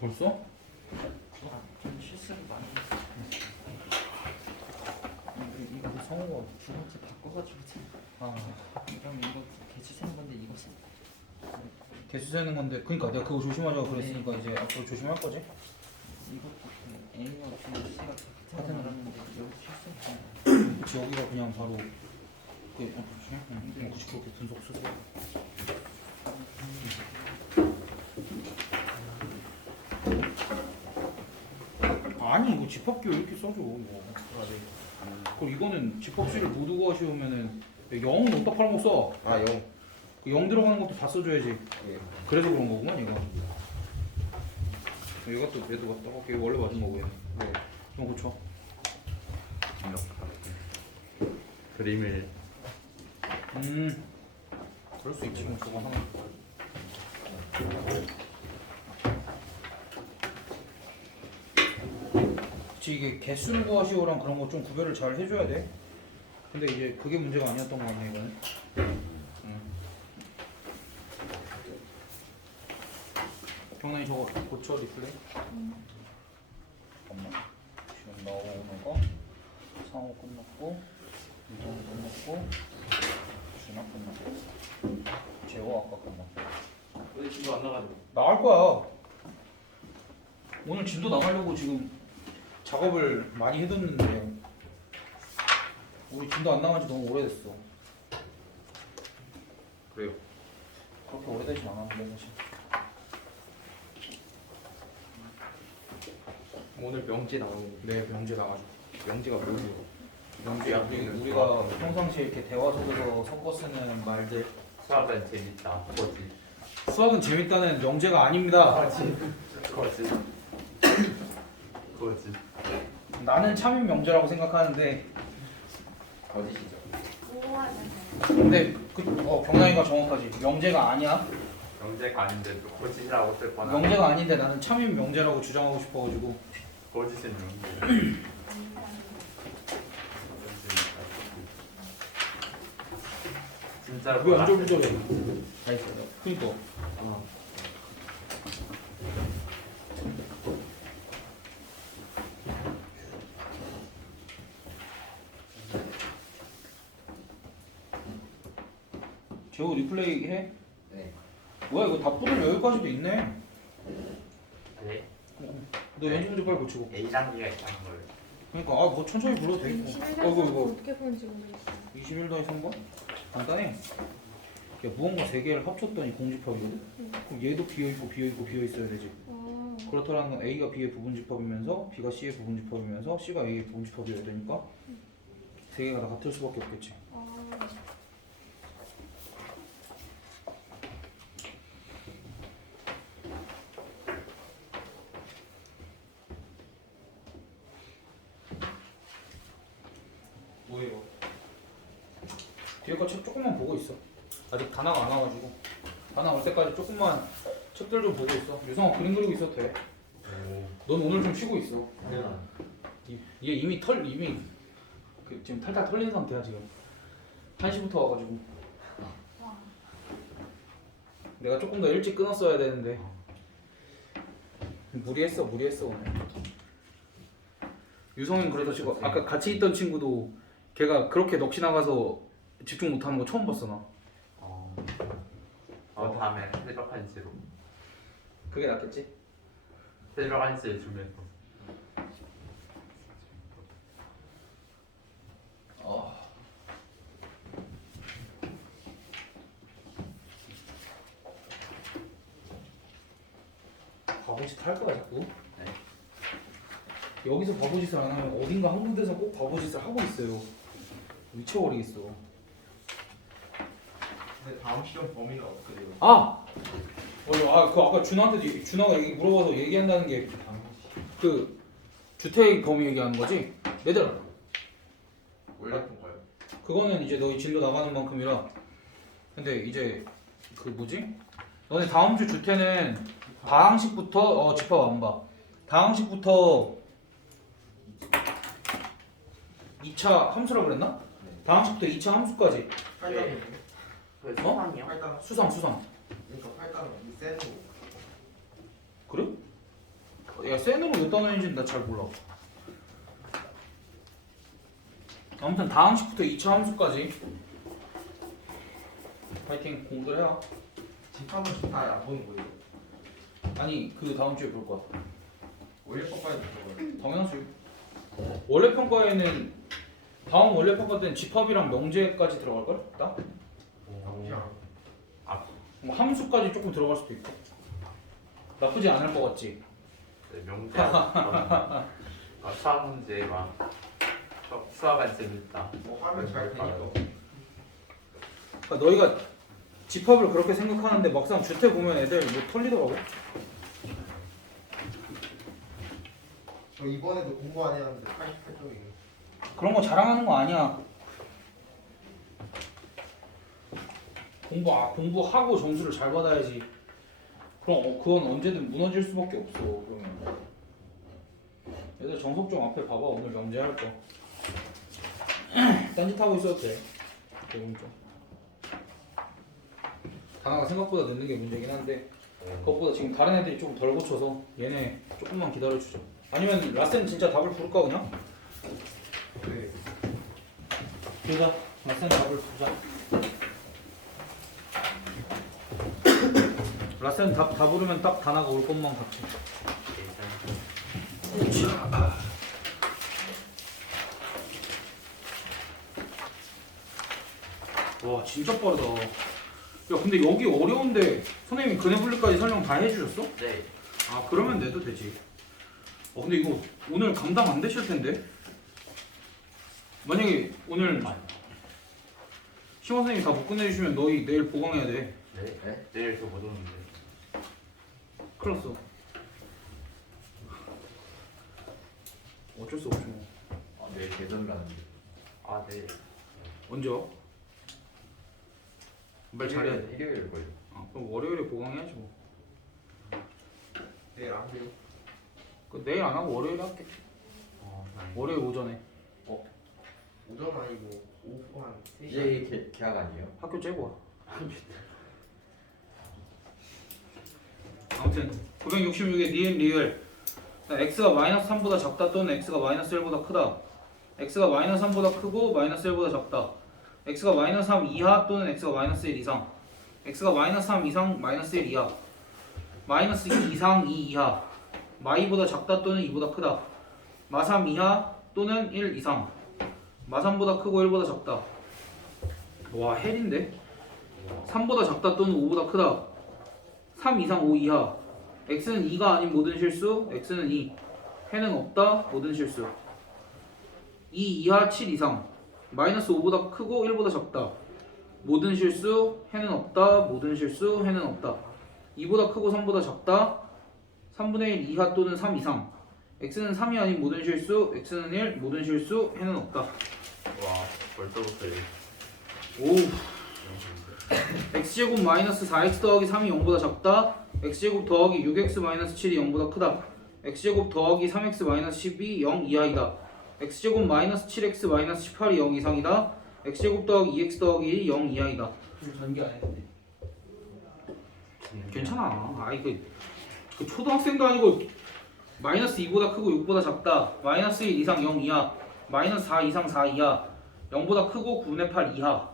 벌써? 좀 실수를 많이 했어. 이거 성우가 두 번째 바꿔가지고 그럼 이거 개수 세는 건데 이거 세. 개수 세는 건데 그러니까 내가 그거 조심하자고 그랬으니까 이제 앞으로 조심할 거지? 이것도 A와 B, C가 같은 거라는데 여기 실수했잖아. 그치 여기가 그냥 바로 그치? 응. 그치 그렇게 분석 쓰세요. 아니 이거 집합기 왜 이렇게 써줘 뭐. 그리고 이거는 집합식을 못 두고 하시면은 0은 어디다 팔아먹 써? 아, 0. 그 0 들어가는 것도 다 써줘야지. 예. 그래서 그런 거구만 얘가. 얘가 또 얘도 맞다. 얘 원래 맞은 거고 얘는. 네. 이거 고쳐. 그림을 그럴 수 있지 뭐 저거 하나. 그치 이게 개수를 구하시오랑 그런 거 좀 구별을 잘 해줘야 돼. 근데 이제 그게 문제가 아니었던 거 같네 이거는. 경란이 저거 고쳐 리플레이. 잠깐만. 지금 나오는 거 상호 끝났고 이동 끝났고 준하 끝났고 제호 아까 끝났고. 왜 진도 안 나가지고 나갈 거야. 오늘 진도 나가려고 지금 작업을 많이 해뒀는데 우리 진도 안 나간 지 너무 오래됐어. 그래요. 그렇게 오래되진 않았는데 사실. 오늘 명제 나오는 네, 명제 나가죠. 명제가 뭐예요? 명제 우리가 평상시에 이렇게 대화 속에서 섞어 쓰는 말들. 수학은 재밌다. 그거지. 수학은 재밌다는 명제가 아닙니다. 그거지. 그거지. 나는 참인 명제라고 생각하는데 거짓이죠. 근데 경남이가 정확하지. 명제가 아니야. 명제가 아닌데 또 거짓이라고 쓸 거나. 명제가 아닌데 나는 참인 명제라고 주장하고 싶어가지고. 거짓은 명제. 진짜로. 왜 안절부절해? 다 있어요. 그니까. 제호 리플레이 해? 네. 뭐야 이거 답부들 여기까지도 있네. 네. 너 연습 문제 빨리 고치고. A 단계가 있다는 걸. 그러니까 뭐 천천히 불러도 되겠고. 21번 이거 어떻게 푸는지 모르겠어. 21 더하기 3번? 간단해. 무언가 세 개를 합쳤더니 공집합이거든. 그럼 얘도 비어 있고 비어 있고 비어 있어야 되지. 그렇다라는 건 A가 B의 부분집합이면서 B가 C의 부분집합이면서 C가 A의 부분집합이어야 되니까 세 개가 다 같을 수밖에 없겠지. 뭐예요? 뒤에 거 책 조금만 보고 있어. 아직 단어가 안 와가지고 단어 올 때까지 조금만 책들 좀 보고 있어. 유성아 그림 그리고 있어도 돼. 넌 오늘 좀 쉬고 있어. 얘 이미 지금 탈탈 털린 상태야 지금. 1시부터 와가지고. 내가 조금 더 일찍 끊었어야 되는데 무리했어 오늘. 유성이는 그래도 지금 아까 같이 있던 친구도 걔가 그렇게 넋이 나가서 집중 못하는 거 처음 봤어 나. 다음에 새벽 1시로. 그게 낫겠지? 새벽 1시에 준비했어. 바보짓 할 거야 자꾸. 네. 여기서 바보짓을 안 하면 어딘가 한 군데서 꼭 바보짓을 하고 있어요. 미쳐버리겠어. 근데 다음 시험 범위가 어떻게 돼요? 그 아까 준하가 물어봐서 얘기한다는 게 그 주택 범위 얘기하는 거지? 얘들아 원래 통과요? 그거는 이제 너희 진도 나가는 만큼이라. 근데 이제 그 뭐지? 너네 다음 주 주태는 다항식부터 집합 안 봐. 다항식부터 2차 함수라고 그랬나? 다음 식부터 2차 함수까지. 8단은 그 어? 수상이요? 8단 수상. 그러니까 8단은 이 센으로 그래? 야 센으로 몇 단원인지는 나 잘 몰라. 아무튼 다음 식부터 2차 함수까지. 파이팅 공부를 해라. 집합은 좋다 안 보는 거예요. 아니 그 다음 주에 볼 거야. 원래 법까지 들어가요. 당연하지. 원래 평가에는 다음 원래 평가 때는 집합이랑 명제까지 들어갈 걸? 딱? 그냥 뭐 함수까지 조금 들어갈 수도 있고. 나쁘지 않을 것 같지. 네, 명제. 수학 문제 막 수학은 재밌다. 뭐 하면 잘 되니까. 그러니까 너희가 집합을 그렇게 생각하는데 막상 주태 보면 애들 뭐 털리더라고. 저 이번에도 공부 안 해왔는데 88점이에요. 그런 거 자랑하는 거 아니야. 공부하고 점수를 잘 받아야지. 그럼 그건 언제든 무너질 수밖에 없어. 그러면 얘들 정석점 앞에 봐봐. 오늘 명제할 거. 딴짓하고 있어도 돼. 조금 좀. 단어가 생각보다 늦는 게 문제긴 한데 그것보다 지금 다른 애들이 조금 덜 고쳐서 얘네 조금만 기다려주자. 아니면 라센 진짜 답을 부를까 그냥? 네. 부르자. 라센 답을 부르자. 라센 답 다 부르면 딱 단어가 올 것만 같지. 와 진짜 빠르다. 야 근데 여기 어려운데 선생님이 그네블리까지 설명 다 해주셨어? 네. 아 그러면 내도 되지. 근데 이거 오늘 감당 안 되실 텐데. 만약에 오늘 시원 선생님이 다 못 끝내주시면 너희 내일 보강해야 돼. 네. 내일 저 못 오는데. 큰일 났어. 어쩔 수 없지 뭐. 내일 계절 나는데. 아 네. 언제 와? 말 잘해야 돼. 일요일 걸요. 그럼 월요일에 보강해야지 뭐. 내일 안 돼요. 내일 안 하고 월요일에 할게. 다행이다. 월요일 오전에. 오전 아니고 오후 한 3시. 이제 계약 아니에요? 학교 째고 와. 아무튼 966의 니은 리을 x가 마이너스 3보다 작다 또는 x가 마이너스 1보다 크다. x가 마이너스 3보다 크고 마이너스 1보다 작다. x가 마이너스 3 이하 또는 x가 마이너스 1 이상. x가 마이너스 3 이상 마이너스 1 이하. 마이너스 2 이상 2 이하. 마이보다 작다 또는 2보다 크다. 마3 이하 또는 1 이상. 마3보다 크고 1보다 작다. 와 헬인데? 3보다 작다 또는 5보다 크다. 3 이상 5 이하. x는 2가 아닌 모든 실수. x는 2. 해는 없다. 모든 실수. 2 이하 7 이상. 마이너스 5보다 크고 1보다 작다. 모든 실수. 해는 없다. 모든 실수. 해는 없다. 2보다 크고 3보다 작다. 3분의 1 이하 또는 3 이상. x는 3이 아닌 모든 실수. x는 1. 모든 실수. 해는 없다. 와 벌써부터 이거. 오. x제곱 마이너스 4x 더하기 3이 0보다 작다. x제곱 더하기 6x 마이너스 7이 0보다 크다. x제곱 더하기 3x 마이너스 10이 0 이하이다. x제곱 마이너스 7x 마이너스 18이 0 이상이다. x제곱 더하기 2x 더하기 1이 0 이하이다. 전개 안 했는데. 괜찮아. 아이 그 초등학생도 아니고 마이너스 2보다 크고 6보다 작다. 마이너스 1 이상 0 이하. 마이너스 4 이상 4 이하. 0보다 크고 9분의 8 이하.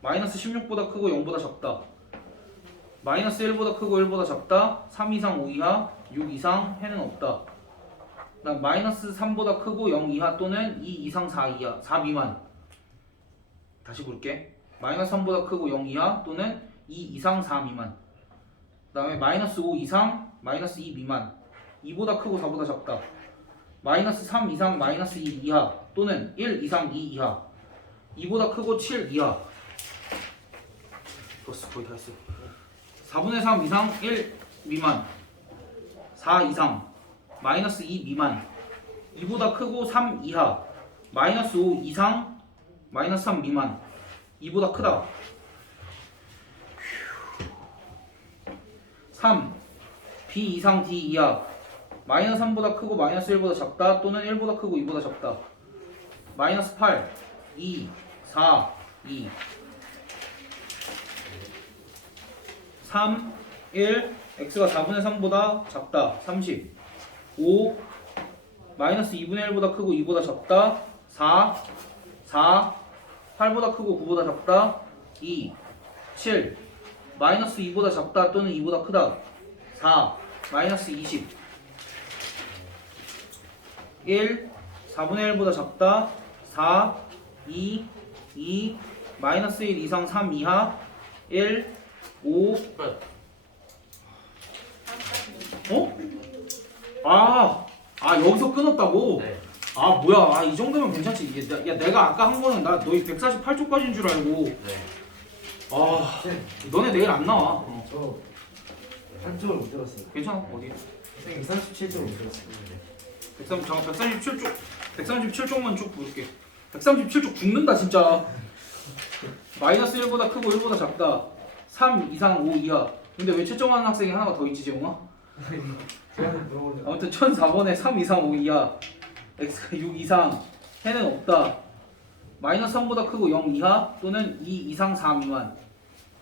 마이너스 16보다 크고 0보다 작다. 마이너스 1보다 크고 1보다 작다. 3 이상 5 이하. 6 이상 해는 없다. 그다음 마이너스 3보다 크고 0 이하 또는 2 이상 4 이하. 4 미만. 다시 볼게. 마이너스 3보다 크고 0 이하 또는 2 이상 4 미만. 그다음에 마이너스 5 이상 마이너스 2 미만. 2보다 크고 4보다 작다. 마이너스 3 이상 마이너스 2 이하 또는 1 이상 2 이하. 2보다 크고 7 이하. 좋았어. 거의 다 했어. 4분의 3 이상 1 미만. 4 이상 마이너스 2 미만. 2보다 크고 3 이하. 마이너스 5 이상 마이너스 3 미만. 2보다 크다. 3 b 이상 d 이하. 마이너스 3보다 크고 마이너스 1보다 작다 또는 1보다 크고 2보다 작다. 마이너스 8 2 4 2 3 1 x가 4분의 3보다 작다 30 5 마이너스 2분의 1보다 크고 2보다 작다 4 4 8보다 크고 9보다 작다 2 7 마이너스 2보다 작다 또는 2보다 크다 4 마이너스 20 1 4분의 1보다 작다 4 2 2 마이너스 1 이상 3 이하 1 5 끝. 어? 여기서 끊었다고? 네. 아 뭐야 이 정도면 괜찮지 이게 야 내가 아까 한 거는 나 너희 148초까지인 줄 알고 네. 너네 내일 안 나와 저 한쪽을 못 들었어요. 괜찮아 어디 선생님 37쪽을 못 들었어요. 137쪽 137쪽만 쭉 부를게 137쪽 죽는다 진짜 마이너스 1보다 크고 1보다 작다 3 이상 5 이하 근데 왜 채점하는 학생이 하나가 더 있지 재용아? 제가 물어보는 아무튼 1004번에 3 이상 5 이하 x가 6 이상 해는 없다 마이너스 3보다 크고 0 이하 또는 2 이상 4 미만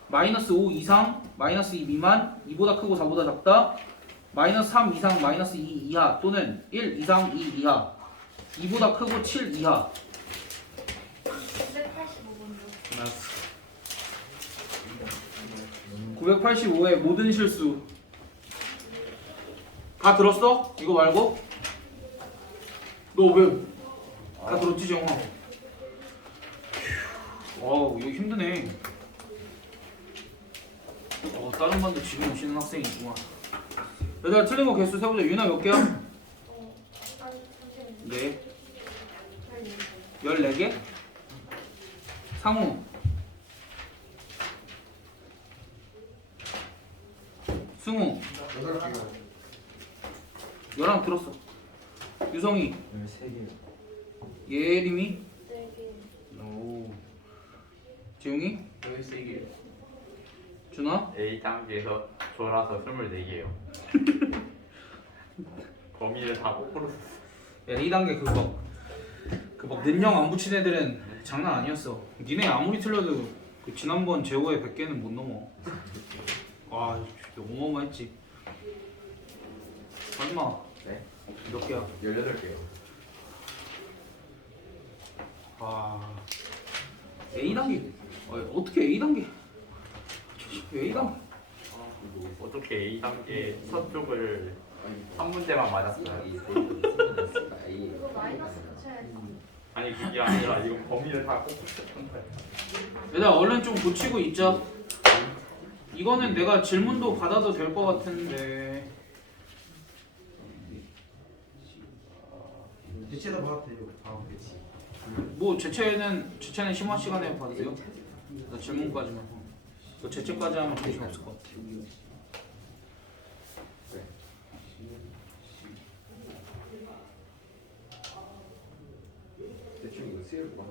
마이너스 5 이상 마이너스 2 미만 2보다 크고 4보다 작다 마이너스 3 이상 마이너스 2 이하 또는 1 이상 2 이하 2보다 크고 7 이하 985의 모든 실수 다 들었어? 이거 말고? 너 왜 다 들었지 정아? 이거 힘드네 다른 반도 지금 오시는 학생이 있구만 얘들아 틀린 거 개수 세보자 유나 몇 개야? 네 14개? 상우 승우 8개가 11 들었어 유성이 13개. 예림이 오 재용이 13개. 준아 A 단계에서 졸아서 24개예요. 범위를 다 거꾸로 썼어. 야 2단계 그막 는영 안 붙인 애들은 장난 아니었어 니네 아무리 틀려도 그 지난번 제호의 100개는 못 넘어 와 진짜 어마어마했지 마지막 네. 몇 개야? 18개요. A단계 어떻게 A단계 A단계 어떻게 A 단계 첫 쪽을 한 문제만 맞았어요. 이거 마이너스 붙여야지. 아니 그게 아니라 이건 범위를 다 거꾸로 썼던 거야. 얘들아 얼른 좀 고치고 있자 이거는 내가 질문도 받아도 될 것 같은데 대체도 받아도 돼요. 다음 대체. 뭐 제체는 심화 시간에 받으세요? 나 질문까지만 너 제체까지 하면 정신 없을 것 같아 대충 이거 세울 거.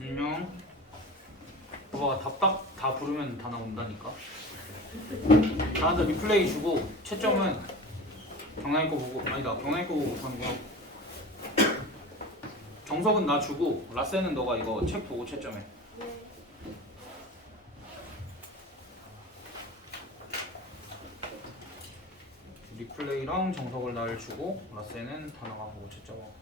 안녕 봐봐 답답 다 부르면 다 나온다니까 다들 리플레이 주고 채점은 경남이 거 보고 아니다 경남이 거 보고 못하는구나 정석은 나 주고 라센은 너가 이거 책 보고 채점해 리플레이랑 정석을 날 주고 라센은 단어가 보고 채점하고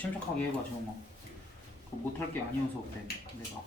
침착하게 해봐 재영아. 그거 못할 게 아니어서 그래 내가.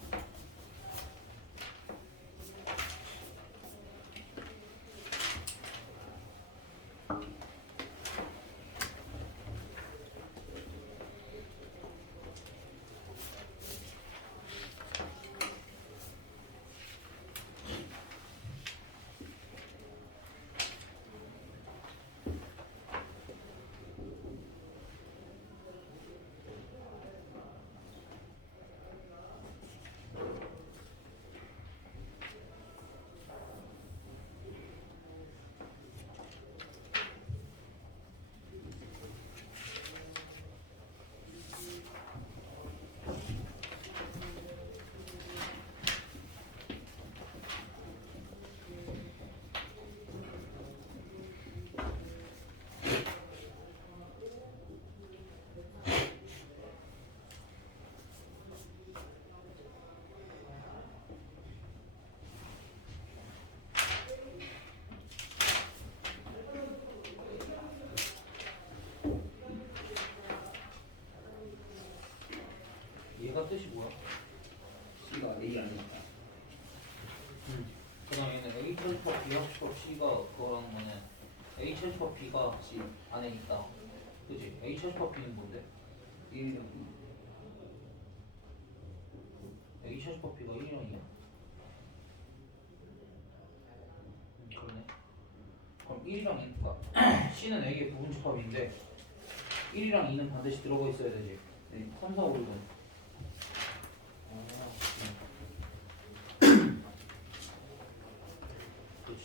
얘가 뜻이 뭐야? C가 A 안에 있다. 그다음 얘는 A 철법 B 합법 C가 그거라는 거는 A 철법 B가 C 안에 있다. 그지? A 철법 B는 뭔데? 1이랑 2. A 철법 B가 1이랑 2야. 그러네. 그럼 1이랑 2니까 C는 A의 부분집합인데 1이랑 2는 반드시 들어가 있어야 되지. 3, 4, 5, 6은 그렇지.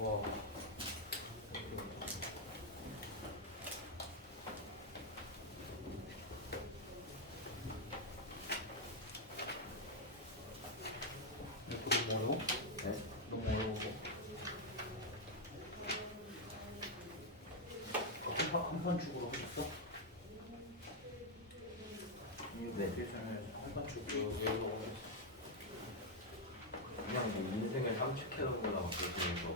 와. 너무 어려워? 네? 너무 어려워. 한판 축으로 하셨어? 네. 한판 축으로 외우고 그냥 뭐 인생을 함축해놓은 거라고 그러시면서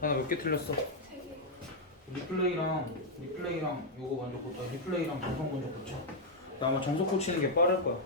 하나 몇 개 틀렸어? 리플레이랑 요거 먼저 고쳐. 리플레이랑 정석 먼저 고쳐. 나 아마 정석 고치는 게 빠를 거야.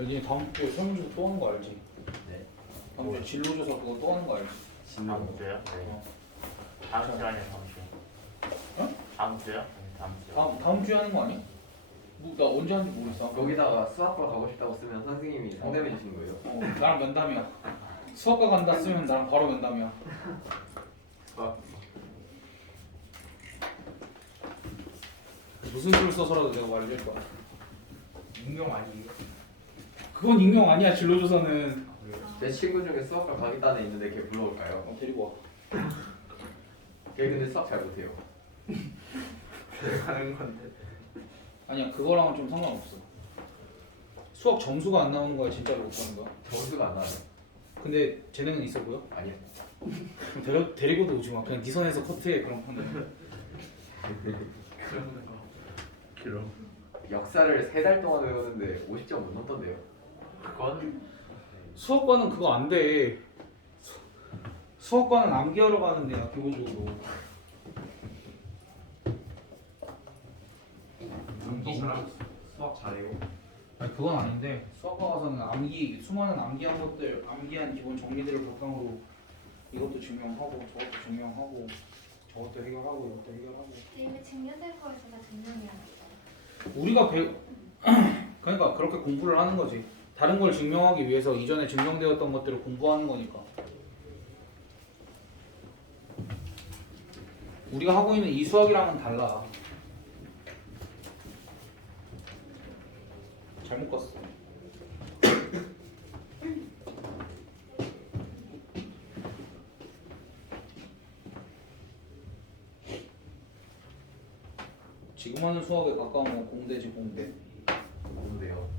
여기 다음 주에 설문조사 또 하는 거 알지? 네. 다음 주에 진로조사 그거 또 하는 거 알지? 다음 주요? 네. 다음 주 아니야 다음 주. 어? 다음 주요? 네, 다음 주. 다음 주에 하는 거 아니야? 뭐, 나 언제 하는지 모르겠어. 거기다가 수학과 가고 싶다고 쓰면 선생님이 상담해 주신 거예요? 나랑 면담이야. 수학과 간다 쓰면 나랑 바로 면담이야. 수학. 무슨 수를 써서라도 내가 말을 할 거야. 익명 아니에요? 그건 익명 아니야 진로조사는. 제 친구 중에 수학과 가겠다는 애 있는데 걔 불러올까요? 데리고 와. 걔 근데 수학 잘 못해요. 하는 건데. 아니야 그거랑은 좀 상관없어. 수학 점수가 안 나오는 거야 진짜로 못하는 거야. 점수가 안 나요. 근데 재능은 있어 보여? 아니요. 그럼 데리고도 오지 마. 그냥 네 선에서 커트해 그런 판단. 그럼. 역사를 3달 동안 외우는데 50점 못 넘던데요. 그건 수학과는 그거 안 돼. 수학과는 암기하러 가는 데야 기본적으로. 암기 사람 수학 잘해요. 아니 그건 아닌데 수학과 가서는 암기 수많은 암기한 것들 암기한 기본 정리들을 바탕으로 이것도 증명하고 저것도 증명하고 저것도 해결하고 이것도 해결하고. 이미 증명된 거에서 다 증명이야. 우리가 그러니까 그렇게 공부를 하는 거지. 다른 걸 증명하기 위해서 이전에 증명되었던 것들을 공부하는 거니까. 우리가 하고 있는 이 수학이랑은 달라. 잘못 갔어. 지금 하는 수학에 가까우면 공대지 공대. 뭔데요?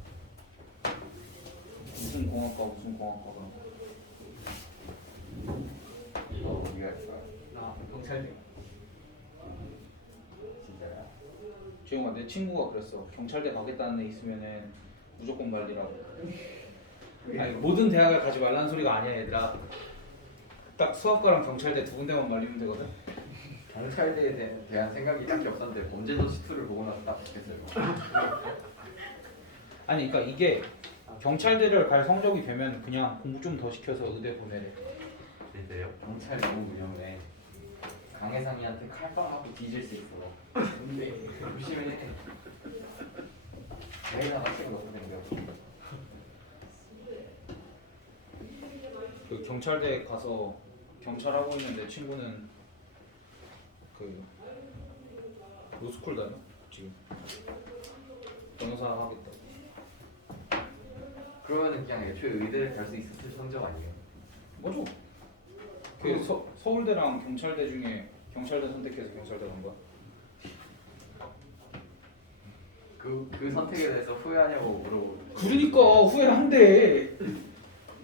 무슨 공학과가. 어디가 있어요? 나 경찰대. 진짜야? 지영아 내 친구가 그랬어. 경찰대 가겠다는 애 있으면은 무조건 말리라고. 아니 모든 대학을 가지 말라는 소리가 아니야 얘들아. 딱 수학과랑 경찰대 두 군데만 말리면 되거든. 경찰대에 대한 생각이 딱히 없었는데 범죄도시 2를 보고 나서 딱 바뀌었어요. 아니 그러니까 이게 경찰대를 갈 성적이 되면 그냥 공부 좀 더 시켜서 의대 보내래. 진짜요? 경찰 너무 무념해. 강혜상이한테 칼빵하고 뒤질 수 있어. 근데 조심해. 내가 맞추는 거 어떻게 그 경찰대 가서 경찰하고 있는 내 친구는 그 로스쿨 다녀 지금. 변호사 하겠다. 그러면은 그냥 애초에 의대를 갈 수 있었을 성적 아니에요? 뭐죠? 그 서울대랑 경찰대 중에 경찰대 선택해서 경찰대 간 거야? 그 선택에 대해서 후회하냐고 물어보고. 그러니까 후회한대.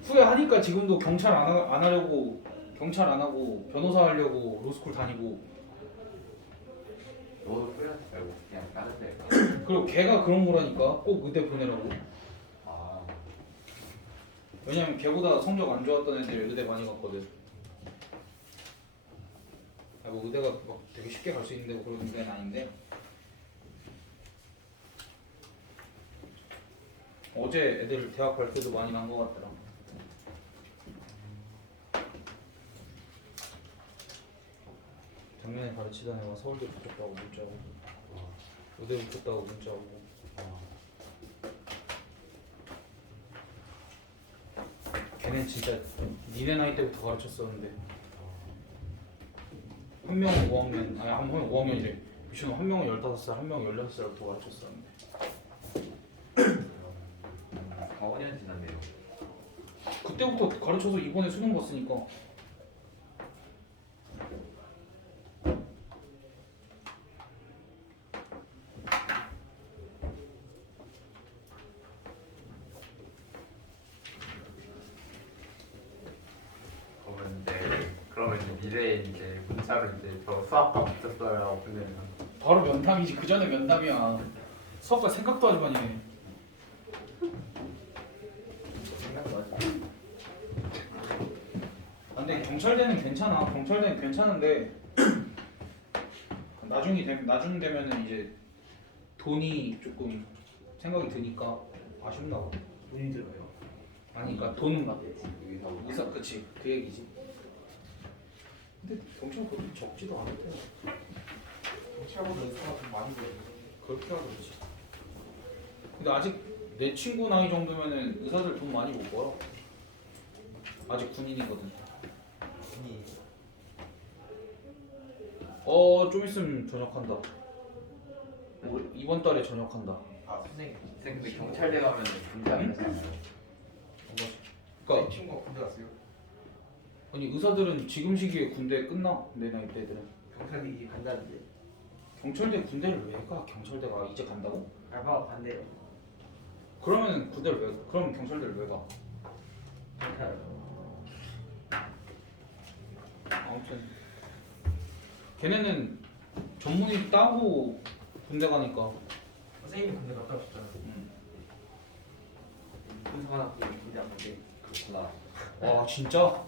후회하니까 지금도 경찰 안 하려고 경찰 안 하고 변호사 하려고 로스쿨 다니고. 너도 후회하지 말고 그냥 다른 데. 그리고 걔가 그런 거라니까 꼭 의대 보내라고. 아, 왜냐면 걔보다 성적 안 좋았던 애들 의대 많이 갔거든. 아, 뭐 의대가 막 되게 쉽게 갈 수 있는데 그런 데는 아닌데. 어제 애들 대학 발표도 많이 난 거 같더라. 작년에 가르치던 애가 서울대 붙었다고 문자 오고 의대 붙었다고 문자 오고. 걔는 진짜 니네 나이 때부터 가르쳤었는데 한 명은 5학년 아니 한 명은 5학년이래. 미션 한 명은 15살 한 명은 16살부터 가르쳤었는데 4~5년 지났네요. 그때부터 가르쳐서 이번에 수능 봤으니까. 그러면 이제 미래에 이제 문자로 이제 저 수학과 붙였어요. 근데 바로 면담이지. 그 전에 면담이야. 수업과 생각도 하지 마니. 생각도 하지. 근데 경찰대는 괜찮아. 경찰대는 괜찮은데 나중 되면은 이제 돈이 조금 생각이 드니까 아쉽나 봐. 돈이 들어요. 아니 그러니까 돈 의사 의사 그치 그 얘기지. 근데 경찰 그렇게 적지도 않을 때 경찰보다 의사가 좀 많이 들어요. 그렇게 하도 그렇지. 근데 아직 내 친구 나이 정도면은 의사들 돈 많이 못 벌어. 아직 군인이거든. 좀 있으면 전역한다. 이번 달에 전역한다. 아 선생님. 선생님 근데 경찰대 가면 군대 안 가잖아요. 그러니까 제 친구가 군대 갔어요. 아니 의사들은 지금 시기에 군대 끝나. 내 나이 때들은. 경찰이 이제 간다는데. 경찰대 군대를 왜 가? 경찰대가 이제 간다고? 알바가 반대요. 그러면 군대를 왜? 그럼 경찰대를 왜 가? 경찰. 아무튼 걔네는 전문의 따고 군대 가니까. 선생님이 군대 갔다 오셨잖아요. 군사관학교 군대 안 가게. 그렇구나. 와 진짜?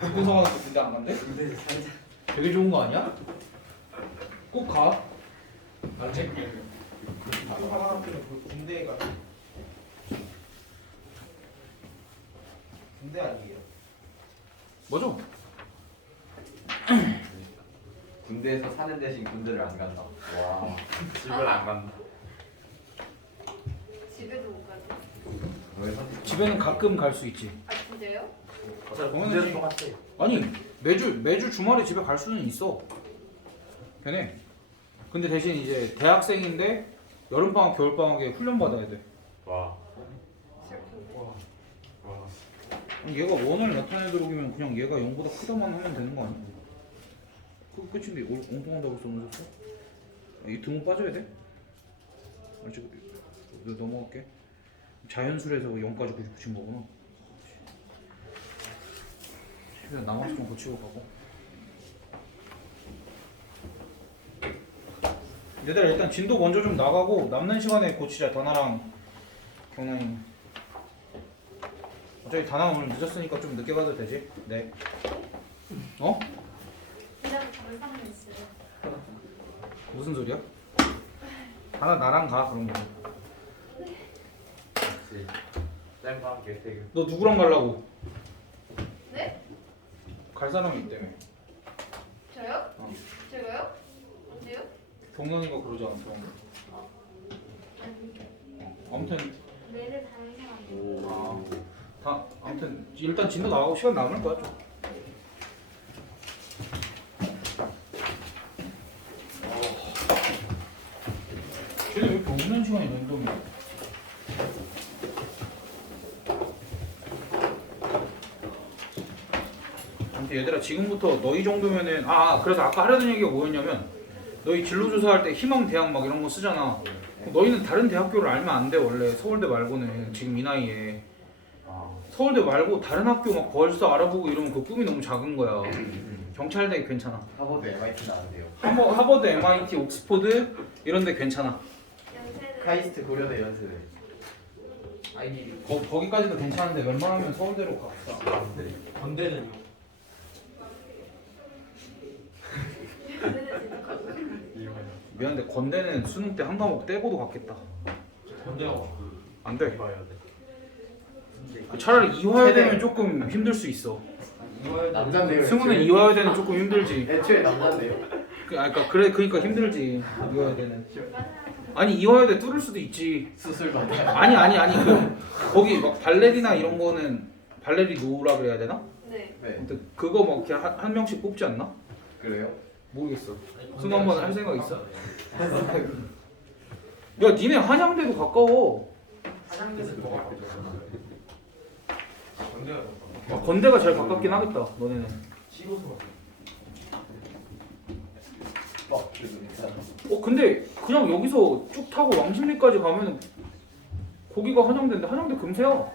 군사관학교 군대 안 간대? 군대에서 살자. 되게 좋은 거 아니야? 꼭 가. 알지? 군사관학교는 그 군대가 군대 아니에요? 맞아. 군대에서 사는 대신 군대를 안 간다. 와. 집을 안 간다. 집에도 못 가죠. 왜 선택? 집에는 가끔 갈 수 있지. 아 진짜요? 공연은 똑같아요. 아니 매주 주말에 집에 갈 수는 있어. 걔네. 근데 대신 이제 대학생인데 여름 방학 겨울 방학에 훈련 받아야 돼. 와. 슬픈데. 얘가 원을 나타내 들어오면 그냥 얘가 0보다 크다만 하면 되는 거 아니야? 그 끝인데 엉뚱한다고 써놓으셨어? 이 등은 빠져야 돼? 알지? 넘어갈게. 자연술에서 0까지 붙인 거구나. 그냥 나머지 좀 고치고 가고. 얘들아 일단 진도 먼저 좀 나가고 남는 시간에 고치자. 다나랑 경남이. 어차피 다나 오늘 늦었으니까 좀 늦게 가도 되지? 네. 어? 이라도 벌상 있어요. 무슨 소리야? 다나 나랑 가 그런 거. 그렇지. 쌤과 함께 퇴근. 너 누구랑 가려고? 네? 갈 사람이 있다며. 저요? 어. 제가요? 언제요? 경남이가 그러지 않더라. 아니 아무튼 매를 다른 사람. 아무튼 일단 진도 나가고 시간 남을 거야 좀. 쟤네 왜 이렇게 없는 시간이 랜덤이야? 아무튼 얘들아 지금부터 너희 정도면은 그래서 아까 하려던 얘기가 뭐였냐면 너희 진로 조사할 때 희망 대학 막 이런 거 쓰잖아. 너희는 다른 대학교를 알면 안 돼 원래 서울대 말고는 지금 이 나이에. 서울대 말고 다른 학교 막 벌써 알아보고 이러면 그 꿈이 너무 작은 거야. 경찰대 괜찮아. 하버드 MIT는 안 돼요. 하버드, MIT, 옥스포드 이런 데 괜찮아. 연세대. 카이스트 고려대 연세대. 아이디 거기까지도 괜찮은데 웬만하면 서울대로 갑시다. 건대는요? 연세대 진짜 커. 미안한데 건대는 수능 때 한 과목 떼고도 갔겠다. 건대가 안 돼. 봐야 돼. 차라리 이화여대면 조금 힘들 수 있어. 남잔데요. 승우는 이화여대는 조금 힘들지. 애초에 남잔데요. 그러니까 힘들지 이화여대는. 아니 이화여대 뚫을 수도 있지. 수술도 안 돼. 아니 거기 막 발레리나 이런 거는 발레리노라 그래야 되나? 네. 네. 근데 그거 뭐 이렇게 한 명씩 뽑지 않나? 그래요? 모르겠어. 승우 한번 할 생각 있어? 야 니네 한양대도 가까워. 화장실에서 더 가깝죠. 건대가 더 가까워. 건대가 제일 가깝긴 하겠다 너네는. 15분. 그래도 괜찮아. 근데 그냥 여기서 쭉 타고 왕십리까지 가면 거기가 한양대인데 한양대 금세야.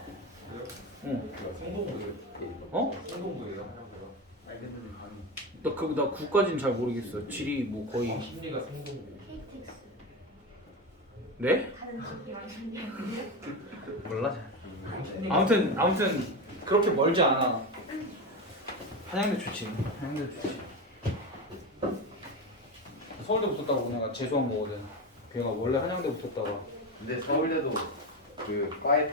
응. 성동구예요. 어? 성동구예요. 하나고요. 알겠는데 감이. 나 구까지는 잘 모르겠어. 지리 뭐 거의. 심리가 성동구. KTX. 네? 다른 지역이 왕십리였는데. 몰라. 아무튼 그렇게 멀지 않아. 한양대 좋지. 한양대 좋지. 서울대 붙었다고 내가 재수한 거거든. 걔가 원래 한양대 붙었다가. 근데 서울대도 그 과에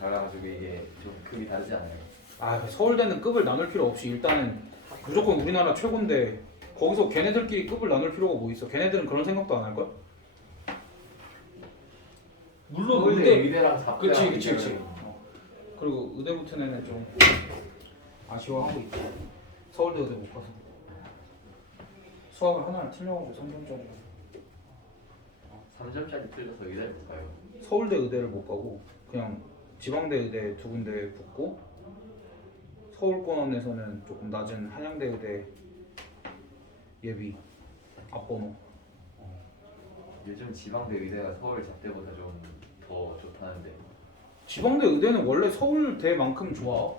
달라가지고 이게 좀 급이 다르지 않아요? 서울대는 급을 나눌 필요 없이 일단은 무조건 우리나라 최고인데 거기서 걔네들끼리 급을 나눌 필요가 뭐 있어? 걔네들은 그런 생각도 안 할 걸? 물론 서울대 의대랑 잡대랑 그치. 그리고 의대 붙은 애는 좀 아쉬워하고 있다. 서울대 의대 못 가서 수학을 하나를 틀려가고 3점짜리. 3점짜리 틀려서 의대를 못 가요. 서울대 의대를 못 가고 그냥 지방대 의대 두 군데 붙고 서울권에서는 조금 낮은 한양대 의대 예비 앞번호. 요즘 지방대 의대가 서울 잡대보다 좀 더 좋다는데. 지방대 의대는 원래 서울대만큼 좋아.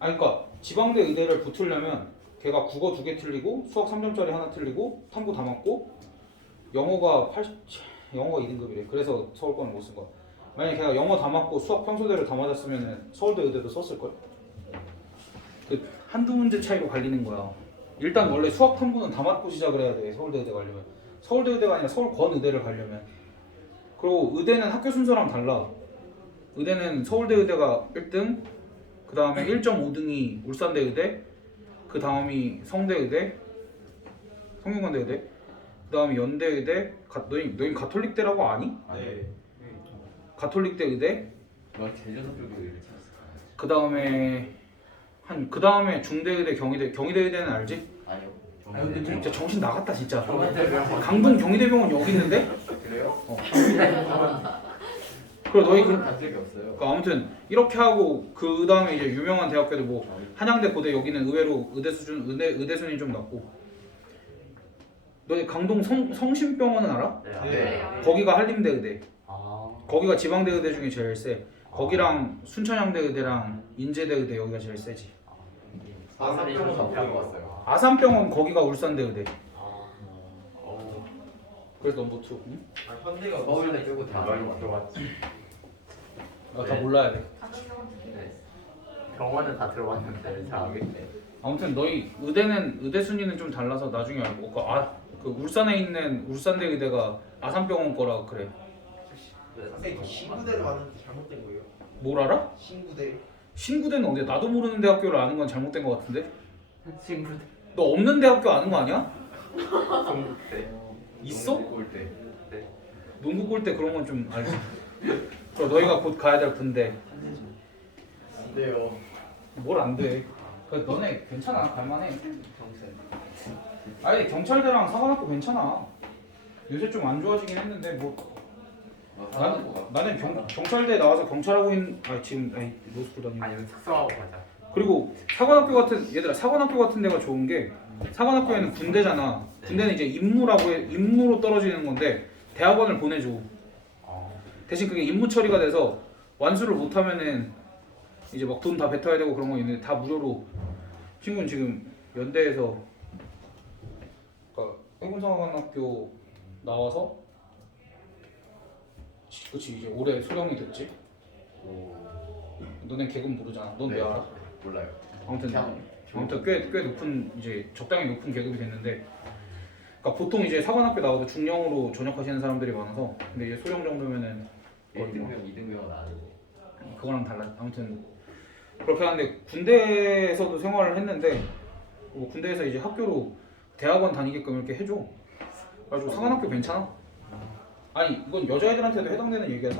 그러니까 지방대 의대를 붙으려면 걔가 국어 2개 틀리고 수학 3점짜리 하나 틀리고 탐구 다 맞고 영어가 2등급이래. 그래서 서울권을 못 쓴 거야. 만약에 걔가 영어 다 맞고 수학 평소대로 다 맞았으면 서울대 의대도 썼을 걸. 그 한두 문제 차이로 갈리는 거야. 일단 원래 수학 탐구는 다 맞고 시작을 해야 돼. 서울대 의대 가려면. 서울대 의대가 아니라 서울권 의대를 가려면. 그리고 의대는 학교 순서랑 달라. 의대는 서울대 의대가 1등, 그 다음에 1.5등이 울산대 의대, 그 다음이 성대 의대, 성균관대 의대, 그 다음이 연대 의대. 너희 가톨릭대라고 아니? 네. 가톨릭대 의대. 너 제주도 쪽에 의대를 찾았을까? 그 다음에 중대 의대, 경희대 의대는 알지? 아니요. 아유 근데 진짜 정신 나갔다 진짜. 경희대병원. 강동 경희대병원 여기 있는데? 그래요? 그리고 너희 간 적이 없어요. 그러니까 아무튼 이렇게 하고 그 다음에 이제 유명한 대학교들 뭐 한양대, 고대 여기는 의외로 의대 순위 좀 낮고. 너희 강동 성심병원은 알아? 네. 거기가 한림대 의대. 아. 거기가 지방대 의대 중에 제일 세. 거기랑 순천향대 의대랑 인제대 의대 여기가 제일 세지. 사람들이 다 보고 왔어요. 아산병원 거기가 울산대 의대. 어. 그래서 넘버 2. 응? 아 현대가 서울대 빼고 다 들어갔지. 다 몰라야 돼. 네. 병원은 다 들어봤는데 잘 알겠네. 아무튼 너희 의대 순위는 좀 달라서 나중에 알고. 그 울산에 있는 울산대 의대가 아산병원 거라 그래. 선생님 신구대로 왔는데 잘못된 거예요? 뭘 알아? 신구대. 신구대는 어디? 나도 모르는 대학교를 아는 건 잘못된 것 같은데? 친구들. 너 없는 대학교 아는 거 아니야? 동국대. 있어? 골대. 네. 농구 골대 그런 건 좀 알지. 그럼 너희가 곧 가야 될 군대. 안 돼요. 뭘 안 돼? 그 너네 괜찮아, 갈만해. 아니 경찰대랑 사관학교 괜찮아. 요새 좀 안 좋아지긴 했는데 뭐. 나는 경찰대 나와서 경찰하고 있는 지금 로스쿨 다니고. 아니면 특성하고 가자. 그리고 사관학교 같은 데가 좋은 게 사관학교에는 군대잖아. 군대는 이제 임무로 떨어지는 건데 대학원을 보내줘. 대신 그게 임무 처리가 돼서 완수를 못하면은 이제 막 돈 다 뱉어야 되고 그런 거 있는데 다 무료로. 친구는 지금 연대에서 그러니까 해군사관학교 나와서 그치 이제 올해 소령이 됐지. 너넨 계급 모르잖아. 넌 왜 알아? 몰라요. 아무튼 그냥 꽤 높은 이제 적당히 높은 계급이 됐는데, 그러니까 보통 이제 사관학교 나와도 중령으로 전역하시는 사람들이 많아서 근데 이제 소령 정도면은 거의 뭐 1등병, 2등병은 아니고. 그거랑 달라. 아무튼 그렇게 하는데 군대에서도 생활을 했는데 뭐 군대에서 이제 학교로 대학원 다니게끔 이렇게 해줘. 그래가지고 사관학교 괜찮아. 아니 이건 여자애들한테도 해당되는 얘기야.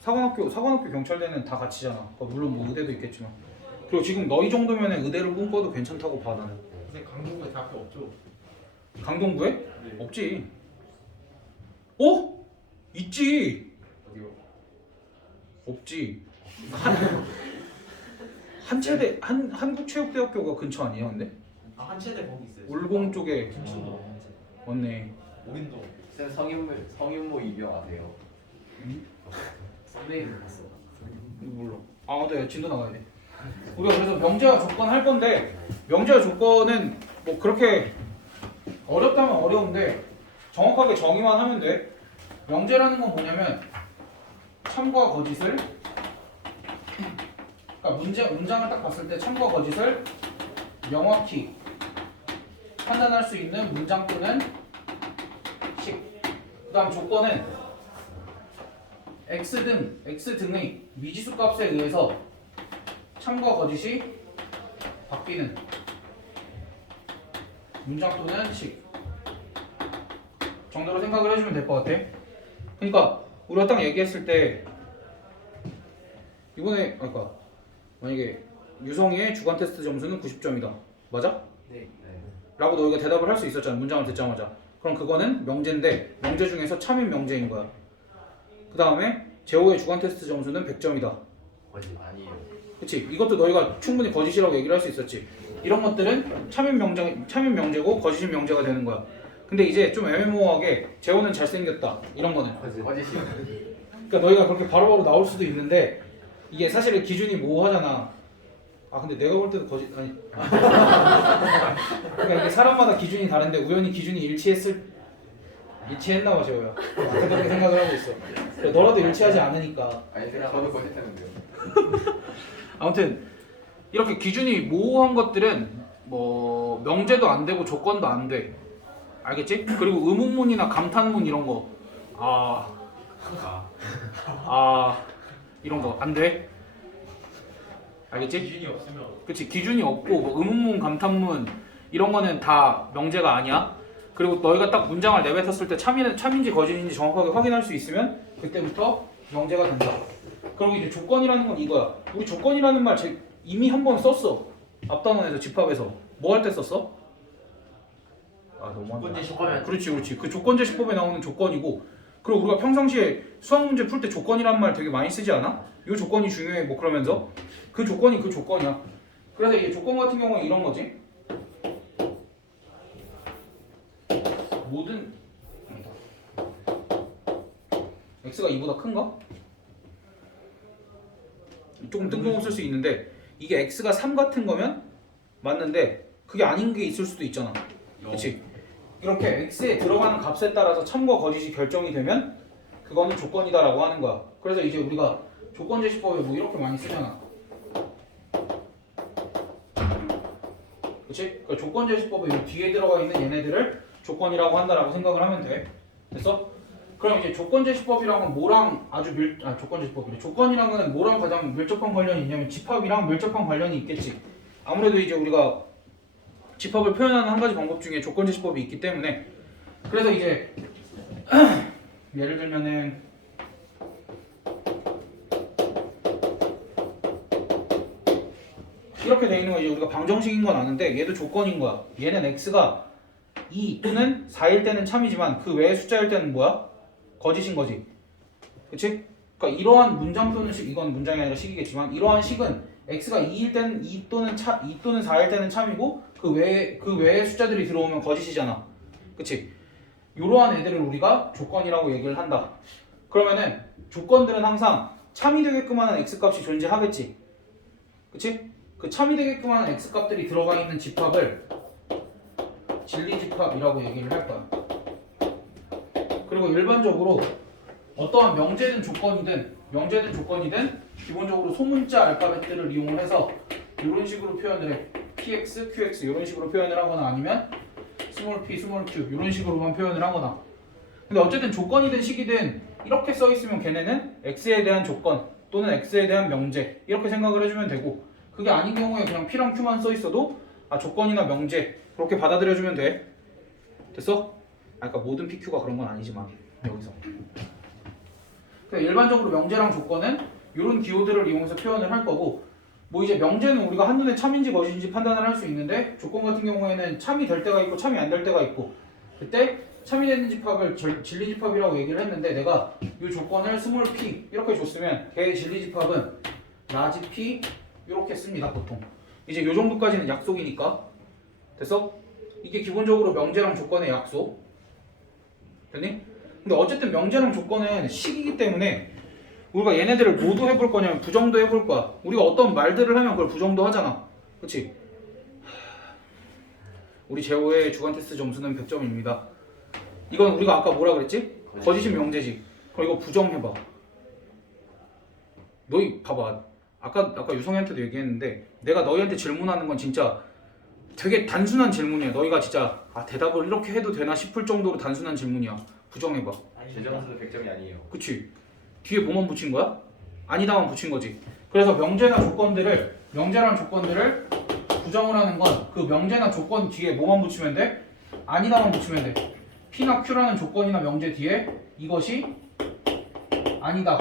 사관학교 경찰대는 다 같이잖아. 물론 뭐 의대도 있겠지만. 그리고 지금 너희 정도면 의대를 꿈꿔도 괜찮다고 봐 나는. 근데 강동구에 대학교 없죠? 강동구에? 네. 없지. 어? 있지. 어디요? 없지. 한국체육대학교가 근처 아니야 근데? 아 한체대 거기 있어요. 울봉 쪽에 춘천도. 맞네. 오린도. 쌤 성윤모 입영 아세요? 선배님 봤어. 이거 몰라. 네 진도 나가야 돼. 우리가 그래서 명제와 조건 할 건데 명제와 조건은 뭐 그렇게 어렵다면 어려운데 정확하게 정의만 하면 돼. 명제라는 건 뭐냐면 참과 거짓을, 그러니까 문장을 딱 봤을 때 참과 거짓을 명확히 판단할 수 있는 문장 또는 식. 그다음 조건은 x 등의 미지수 값에 의해서 참과 거짓이 바뀌는 문장 또는 식 정도로 생각을 해주면 될 것 같아. 그러니까 우리가 딱 얘기했을 때 이번에 그러니까 만약에 유성이의 주간 테스트 점수는 90점이다. 맞아? 네. 라고 너희가 대답을 할 수 있었잖아. 문장을 듣자마자. 그럼 그거는 명제인데 명제 중에서 참인 명제인 거야. 그 다음에 제호의 주관 테스트 점수는 100점이다. 거짓 아니에요. 그치? 이것도 너희가 충분히 거짓이라고 얘기를 할 수 있었지. 이런 것들은 참인 명제고 거짓인 명제가 되는 거야. 근데 이제 좀 애매모호하게 재호는 잘생겼다 이런 거는 거짓이요. 그러니까 너희가 그렇게 바로바로 나올 수도 있는데 이게 사실은 기준이 모호하잖아. 아 근데 내가 볼 때도 거짓 아니 그러니까 이게 사람마다 기준이 다른데 우연히 기준이 일치했나 봐 재호야. 나도 그렇게 생각을 하고 있어. 그래, 너라도 일치하지 않으니까. 아니 저도 거짓했는데요. 아무튼 이렇게 기준이 모호한 것들은 뭐 명제도 안 되고 조건도 안 돼. 알겠지? 그리고 의문문이나 감탄문 이런 거 이런 거 안 돼. 알겠지? 기준이 없으면 그치? 기준이 없고 뭐 의문문, 감탄문 이런 거는 다 명제가 아니야. 그리고 너희가 딱 문장을 내뱉었을 때 참인지 거짓인지 정확하게 확인할 수 있으면 그때부터 명제가 된다. 그리고 이제 조건이라는 건 이거야. 우리 조건이라는 말 이미 한 번 썼어. 앞단원에서 집합에서 뭐 할 때 썼어? 아 너무한다. 조건제시법에 그렇지. 그 조건제시법에 나오는 조건이고 그리고 우리가 평상시에 수학 문제 풀 때 조건이란 말 되게 많이 쓰지 않아? 이 조건이 중요해 뭐 그러면서 그 조건이 그 조건이야. 그래서 이 조건 같은 경우는 이런 거지. 모든 x가 2보다 큰가? 조금 뜬금없을 수 있는데 이게 x가 3 같은 거면 맞는데 그게 아닌 게 있을 수도 있잖아. 그렇지? 이렇게 x에 들어가는 값에 따라서 참과 거짓이 결정이 되면 그거는 조건이다라고 하는 거야. 그래서 이제 우리가 조건제시법에 뭐 이렇게 많이 쓰잖아. 그렇지? 그러니까 조건제시법에 이 뒤에 들어가 있는 얘네들을 조건이라고 한다라고 생각을 하면 돼. 됐어? 그럼 이제 조건제시법이랑은 뭐랑 조건제시법이래. 조건이랑은 뭐랑 가장 밀접한 관련이 있냐면 집합이랑 밀접한 관련이 있겠지. 아무래도 이제 우리가 집합을 표현하는 한 가지 방법 중에 조건제시법이 있기 때문에 그래서 이제 예를 들면은 이렇게 돼 있는 거 이제 우리가 방정식인 건 아는데 얘도 조건인 거야. 얘는 x가 2 또는 4일 때는 참이지만 그 외의 숫자일 때는 뭐야? 거짓인 거지. 그치? 그러니까 이러한 문장 또는 식, 이건 문장이 아니라 식이겠지만 이러한 식은 x가 2일 때는 2 또는 4일 때는 참이고 그 외의 숫자들이 들어오면 거짓이잖아. 그치? 이러한 애들을 우리가 조건이라고 얘기를 한다. 그러면은 조건들은 항상 참이 되게끔 하는 x값이 존재하겠지. 그치? 그 참이 되게끔 하는 x값들이 들어가 있는 집합을 진리집합이라고 얘기를 할 거야. 그리고 일반적으로 어떠한 명제든 조건이든 기본적으로 소문자 알파벳들을 이용을 해서 이런 식으로 표현을 해. px, qx 이런 식으로 표현을 하거나 아니면 small p, small q 이런 식으로만 표현을 하거나. 근데 어쨌든 조건이든 식이든 이렇게 써 있으면 걔네는 x에 대한 조건 또는 x에 대한 명제 이렇게 생각을 해주면 되고 그게 아닌 경우에 그냥 p랑 q만 써 있어도 조건이나 명제 그렇게 받아들여주면 돼. 됐어? 그러니까 모든 PQ가 그런 건 아니지만 여기서. 일반적으로 명제랑 조건은 이런 기호들을 이용해서 표현을 할 거고 뭐 이제 명제는 우리가 한눈에 참인지 거짓인지 판단을 할 수 있는데 조건 같은 경우에는 참이 될 때가 있고 참이 안 될 때가 있고 그때 참이 되는 집합을 진리집합이라고 얘기를 했는데 내가 이 조건을 스몰 p 이렇게 줬으면 걔의 진리집합은 라지 p 이렇게 씁니다 보통. 이제 이 정도까지는 약속이니까 됐어? 이게 기본적으로 명제랑 조건의 약속 됐니? 근데 어쨌든 명제랑 조건은 식이기 때문에 우리가 얘네들을 모두 해볼 거냐면 부정도 해볼 거야. 우리가 어떤 말들을 하면 그걸 부정도 하잖아. 그치? 우리 제호의 주관 테스트 점수는 100점입니다. 이건 우리가 아까 뭐라 그랬지? 거짓인 명제지. 그럼 이거 부정해봐. 너희 봐봐. 아까 유성이한테도 얘기했는데 내가 너희한테 질문하는 건 진짜 되게 단순한 질문이야. 너희가 진짜 대답을 이렇게 해도 되나 싶을 정도로 단순한 질문이야. 부정해봐. 제 점수도 100점이 아니에요. 그치? 뒤에 뭐만 붙인 거야? 아니다만 붙인 거지. 그래서 명제랑 조건들을 부정을 하는 건 그 명제나 조건 뒤에 뭐만 붙이면 돼? 아니다만 붙이면 돼. P나 Q라는 조건이나 명제 뒤에 이것이 아니다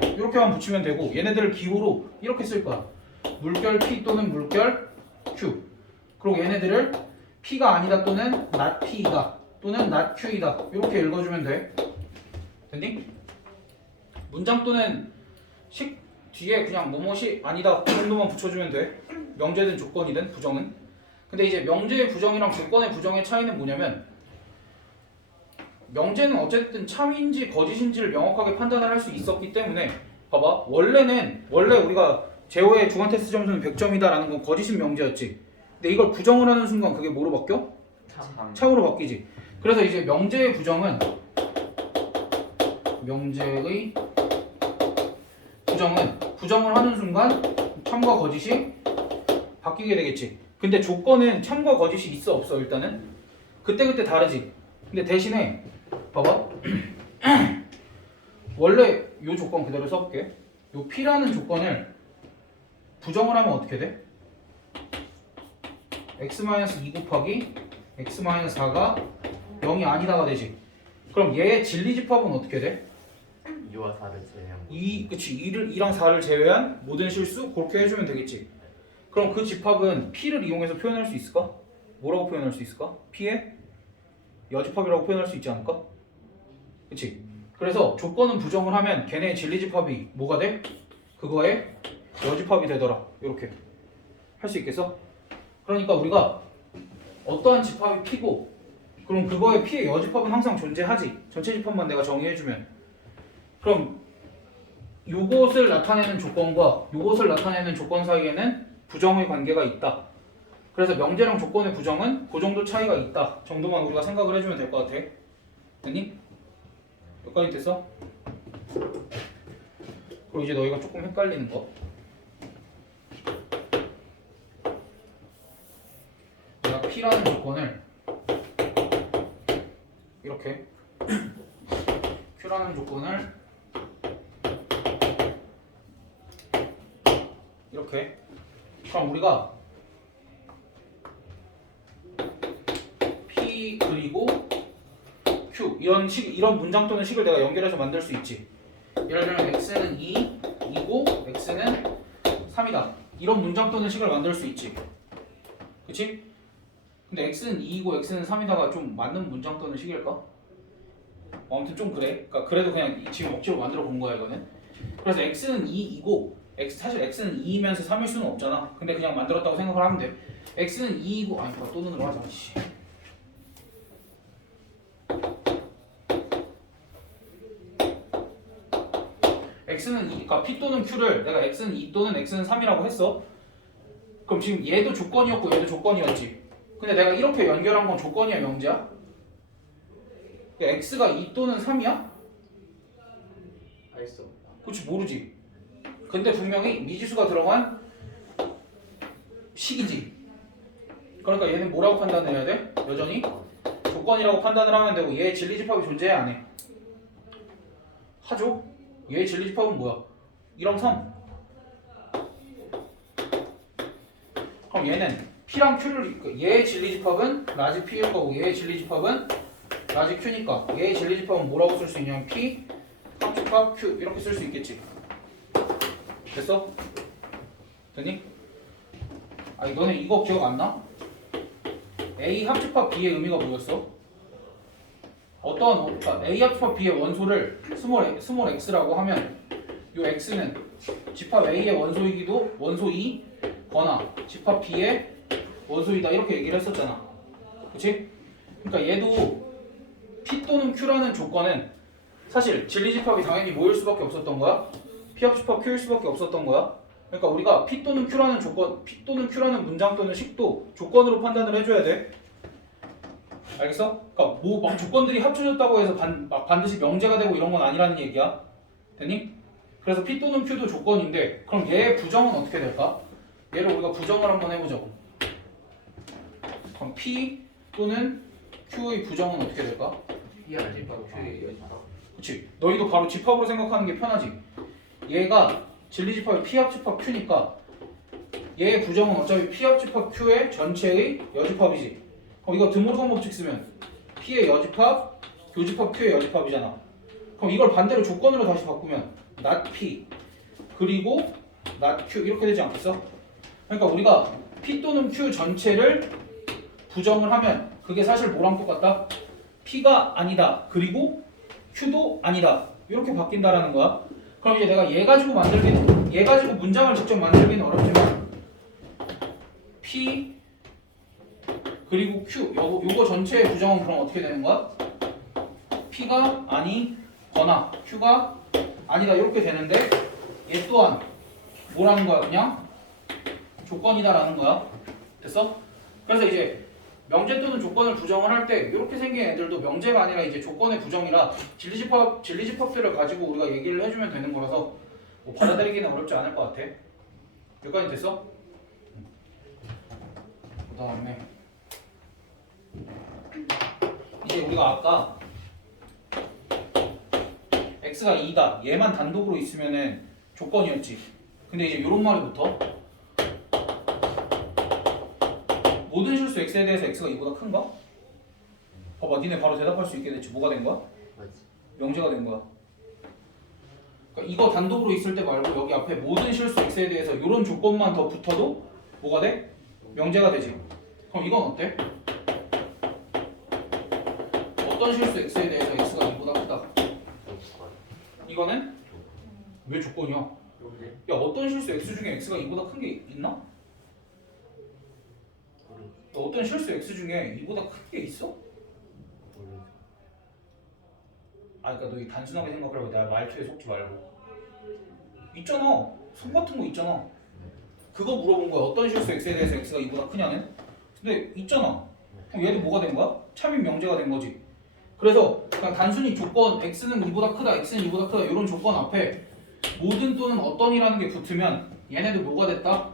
이렇게만 붙이면 되고 얘네들을 기호로 이렇게 쓸 거야. 물결 P 또는 물결 Q. 그리고 얘네들을 P가 아니다 또는 not P이다 또는 not Q이다. 이렇게 읽어주면 돼. 됐니? 문장 또는 식 뒤에 그냥 뭐뭐이 아니다 그 정도만 붙여주면 돼. 명제든 조건이든 부정은. 근데 이제 명제의 부정이랑 조건의 부정의 차이는 뭐냐면 명제는 어쨌든 참인지 거짓인지를 명확하게 판단을 할 수 있었기 때문에 봐봐 원래 우리가 제호의 중간 테스트 점수는 100점이다라는 건 거짓인 명제였지. 근데 이걸 부정을 하는 순간 그게 뭐로 바뀌어? 참으로 바뀌지. 그래서 이제 명제의 부정은 부정을 하는 순간 참과 거짓이 바뀌게 되겠지. 근데 조건은 참과 거짓이 있어 없어 일단은 그때 다르지. 근데 대신에 봐봐 원래 요 조건 그대로 써볼게. 요 P라는 조건을 부정을 하면 어떻게 돼? x-2 곱하기 x-4가 0이 아니다가 되지. 그럼 얘의 진리집합은 어떻게 돼? 2와 4를 제외한 거. 그치 2랑 4를 제외한 모든 실수 그렇게 해주면 되겠지. 그럼 그 집합은 P를 이용해서 표현할 수 있을까? 뭐라고 표현할 수 있을까? P의 여집합이라고 표현할 수 있지 않을까? 그치? 그래서 조건은 부정을 하면 걔네의 진리집합이 뭐가 돼? 그거의 여집합이 되더라. 이렇게 할 수 있겠어? 그러니까 우리가 어떠한 집합이 P고 그럼 그거의 P의 여집합은 항상 존재하지. 전체 집합만 내가 정의해주면 그럼 요것을 나타내는 조건과 요것을 나타내는 조건 사이에는 부정의 관계가 있다. 그래서 명제랑 조건의 부정은 그 정도 차이가 있다 정도만 우리가 생각을 해주면 될 것 같아. 됐니? 여기까지 됐어? 그리고 이제 너희가 조금 헷갈리는 거 내가 P라는 조건을 이렇게 Q라는 조건을 이렇게 그럼 우리가 P 그리고 Q 이런 문장 또는 식을 내가 연결해서 만들 수 있지. 예를 들면 x는 2이고 x는 3이다. 이런 문장 또는 식을 만들 수 있지. 그치? 근데 x는 2이고 x는 3이다가 좀 맞는 문장 또는 식일까? 아무튼 좀 그래. 그러니까 그래도 그냥 지금 억지로 만들어 본 거야 이거는. 그래서 x는 2이고 사실 x는 2이면서 3일 수는 없잖아. 근데 그냥 만들었다고 생각을 하면 돼. x는 2이고 아니 또 눈으로 하자. 씨. x는 2, 그러니까 p 또는 q를 내가 x는 2 또는 x는 3이라고 했어. 그럼 지금 얘도 조건이었고 얘도 조건이었지. 근데 내가 이렇게 연결한 건 조건이야 명제야? x가 2 또는 3이야? 알겠어. 그렇지 모르지. 근데 분명히 미지수가 들어간 식이지. 그러니까 얘는 뭐라고 판단해야 돼? 여전히 조건이라고 판단을 하면 되고 얘의 진리집합이 존재해 안 해? 하죠? 얘의 진리집합은 뭐야? 2랑 3. 그럼 얘는 P랑 Q를 얘의 진리집합은 라지 P일 거고 얘의 진리집합은 라지 Q니까 얘의 진리집합은 뭐라고 쓸 수 있냐면 P 합집합 Q 이렇게 쓸 수 있겠지. 됐어? 됐니? 아니 너네 이거 기억 안 나? A 합집합 B의 의미가 뭐였어? 그러니까 A 합집합 B의 원소를 스몰 x라고 하면 요 x는 집합 A의 원소이기도 원소이거나 집합 B의 원소이다 이렇게 얘기를 했었잖아. 그치? 그러니까 얘도 P 또는 Q라는 조건은 사실 진리집합이 당연히 뭐일 수밖에 없었던 거야? P 합집합 Q일 수밖에 없었던 거야. 그러니까 우리가 P 또는 Q라는 조건, P 또는 Q라는 문장 또는 식도 조건으로 판단을 해줘야 돼. 알겠어? 그러니까 뭐 막 조건들이 합쳐졌다고 해서 반드시 명제가 되고 이런 건 아니라는 얘기야. 됐니? 그래서 P 또는 Q도 조건인데 그럼 얘의 부정은 어떻게 될까? 얘를 우리가 부정을 한번 해보자고. 그럼 P 또는 Q의 부정은 어떻게 될까? P 알집하고 Q의 여집합. 그치? 너희도 바로 집합으로 생각하는 게 편하지. 얘가 진리집합이 P 합집합 Q니까 얘의 부정은 어차피 P 합집합 Q의 전체의 여집합이지. 그럼 이거 드모르건 법칙 쓰면 P의 여집합, 교집합 Q의 여집합이잖아. 그럼 이걸 반대로 조건으로 다시 바꾸면 not P 그리고 not Q 이렇게 되지 않겠어? 그러니까 우리가 P 또는 Q 전체를 부정을 하면 그게 사실 뭐랑 똑같다? P가 아니다. 그리고 Q도 아니다. 이렇게 바뀐다라는 거야. 그럼 이제 내가 얘 가지고 문장을 직접 만들기는 어렵지만 P 그리고 Q 요거 전체의 부정은 그럼 어떻게 되는 거야? P가 아니거나 Q가 아니다 이렇게 되는데 얘 또한 뭐라는 거야? 그냥 조건이다라는 거야. 됐어? 그래서 이제 명제 또는 조건을 부정을 할 때 이렇게 생긴 애들도 명제가 아니라 이제 조건의 부정이라 진리집합들을 가지고 우리가 얘기를 해주면 되는 거라서 뭐 받아들이기는 어렵지 않을 것 같아. 여기까지 됐어? 그 다음에 이제 우리가 아까 x가 2다 얘만 단독으로 있으면은 조건이었지. 근데 이제 이런 말이 붙어. 모든 실수 x에 대해서 x가 2보다 큰가? 봐봐, 니네 바로 대답할 수 있게 됐지. 뭐가 된 거야? 명제가 된 거야. 그러니까 이거 단독으로 있을 때 말고 여기 앞에 모든 실수 x에 대해서 이런 조건만 더 붙어도 뭐가 돼? 명제가 되지. 그럼 이건 어때? 어떤 실수 x에 대해서 x가 2보다 크다. 이거는 왜 조건이야? 야, 어떤 실수 x 중에 x가 2보다 큰 게 있나? 어떤 실수 x 중에 2보다 큰 게 있어? 아, 그러니까 너 단순하게 생각해봐. 내가 말투에 속지 말고. 있잖아. 성 같은 거 있잖아. 그거 물어본 거야. 어떤 실수 x에 대해서 x가 2보다 크냐는? 근데 있잖아. 그럼 얘도 뭐가 된 거야? 참인 명제가 된 거지. 그래서 그냥 단순히 조건 x는 2보다 크다, x는 2보다 크다 이런 조건 앞에 모든 또는 어떤이라는 게 붙으면 얘네도 뭐가 됐다?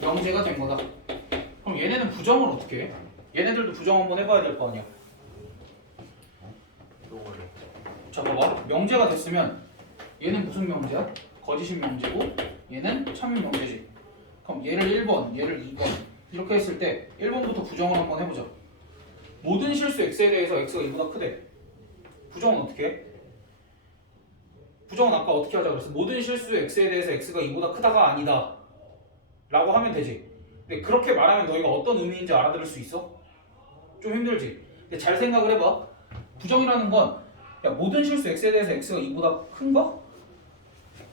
명제가 된 거다. 그럼 얘네는 부정을 어떻게 해? 얘네들도 부정 한번 해봐야 될 거 아니야. 자, 봐봐. 명제가 됐으면 얘는 무슨 명제야? 거짓인 명제고 얘는 참인 명제지. 그럼 얘를 1번, 얘를 2번 이렇게 했을 때 1번부터 부정을 한번 해보자. 모든 실수 x에 대해서 x가 2보다 크대. 부정은 어떻게 해? 부정은 아까 어떻게 하자 그랬어? 모든 실수 x에 대해서 x가 2보다 크다가 아니다 라고 하면 되지. 근데 그렇게 말하면 너희가 어떤 의미인지 알아들을 수 있어? 좀 힘들지? 근데 잘 생각을 해봐. 부정이라는 건 야, 모든 실수 x에 대해서 x가 2보다 큰가?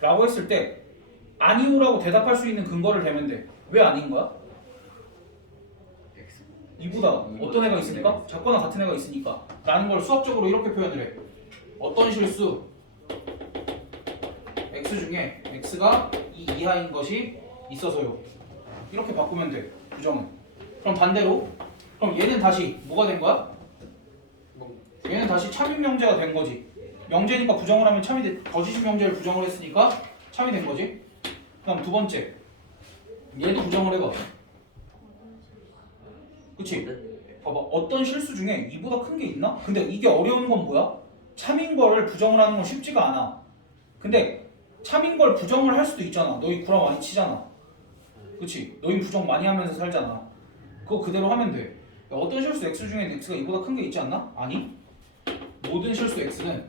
라고 했을 때 아니오라고 대답할 수 있는 근거를 대면 돼. 왜 아닌 거야? 2보다 어떤 애가 있으니까? 작거나 같은 애가 있으니까 라는 걸 수학적으로 이렇게 표현을 해. 어떤 실수 x 중에 x가 2 이하인 것이 있어서요. 이렇게 바꾸면 돼. 부정은. 그럼 반대로 그럼 얘는 다시 뭐가 된 거야? 얘는 다시 참인 명제가 된 거지. 명제니까 부정을 하면 참이 돼. 거짓인 명제를 부정을 했으니까 참이 된 거지. 그다음 두 번째 얘도 부정을 해봐. 그치? 봐봐. 어떤 실수 중에 이보다 큰 게 있나? 근데 이게 어려운 건 뭐야? 참인 거를 부정을 하는 건 쉽지가 않아. 근데 참인 걸 부정을 할 수도 있잖아. 너희 구라 많이 치잖아. 그치? 너희 부정 많이 하면서 살잖아. 그거 그대로 하면 돼. 야, 어떤 실수 x 중에 x가 이보다 큰 게 있지 않나? 아니. 모든 실수 x는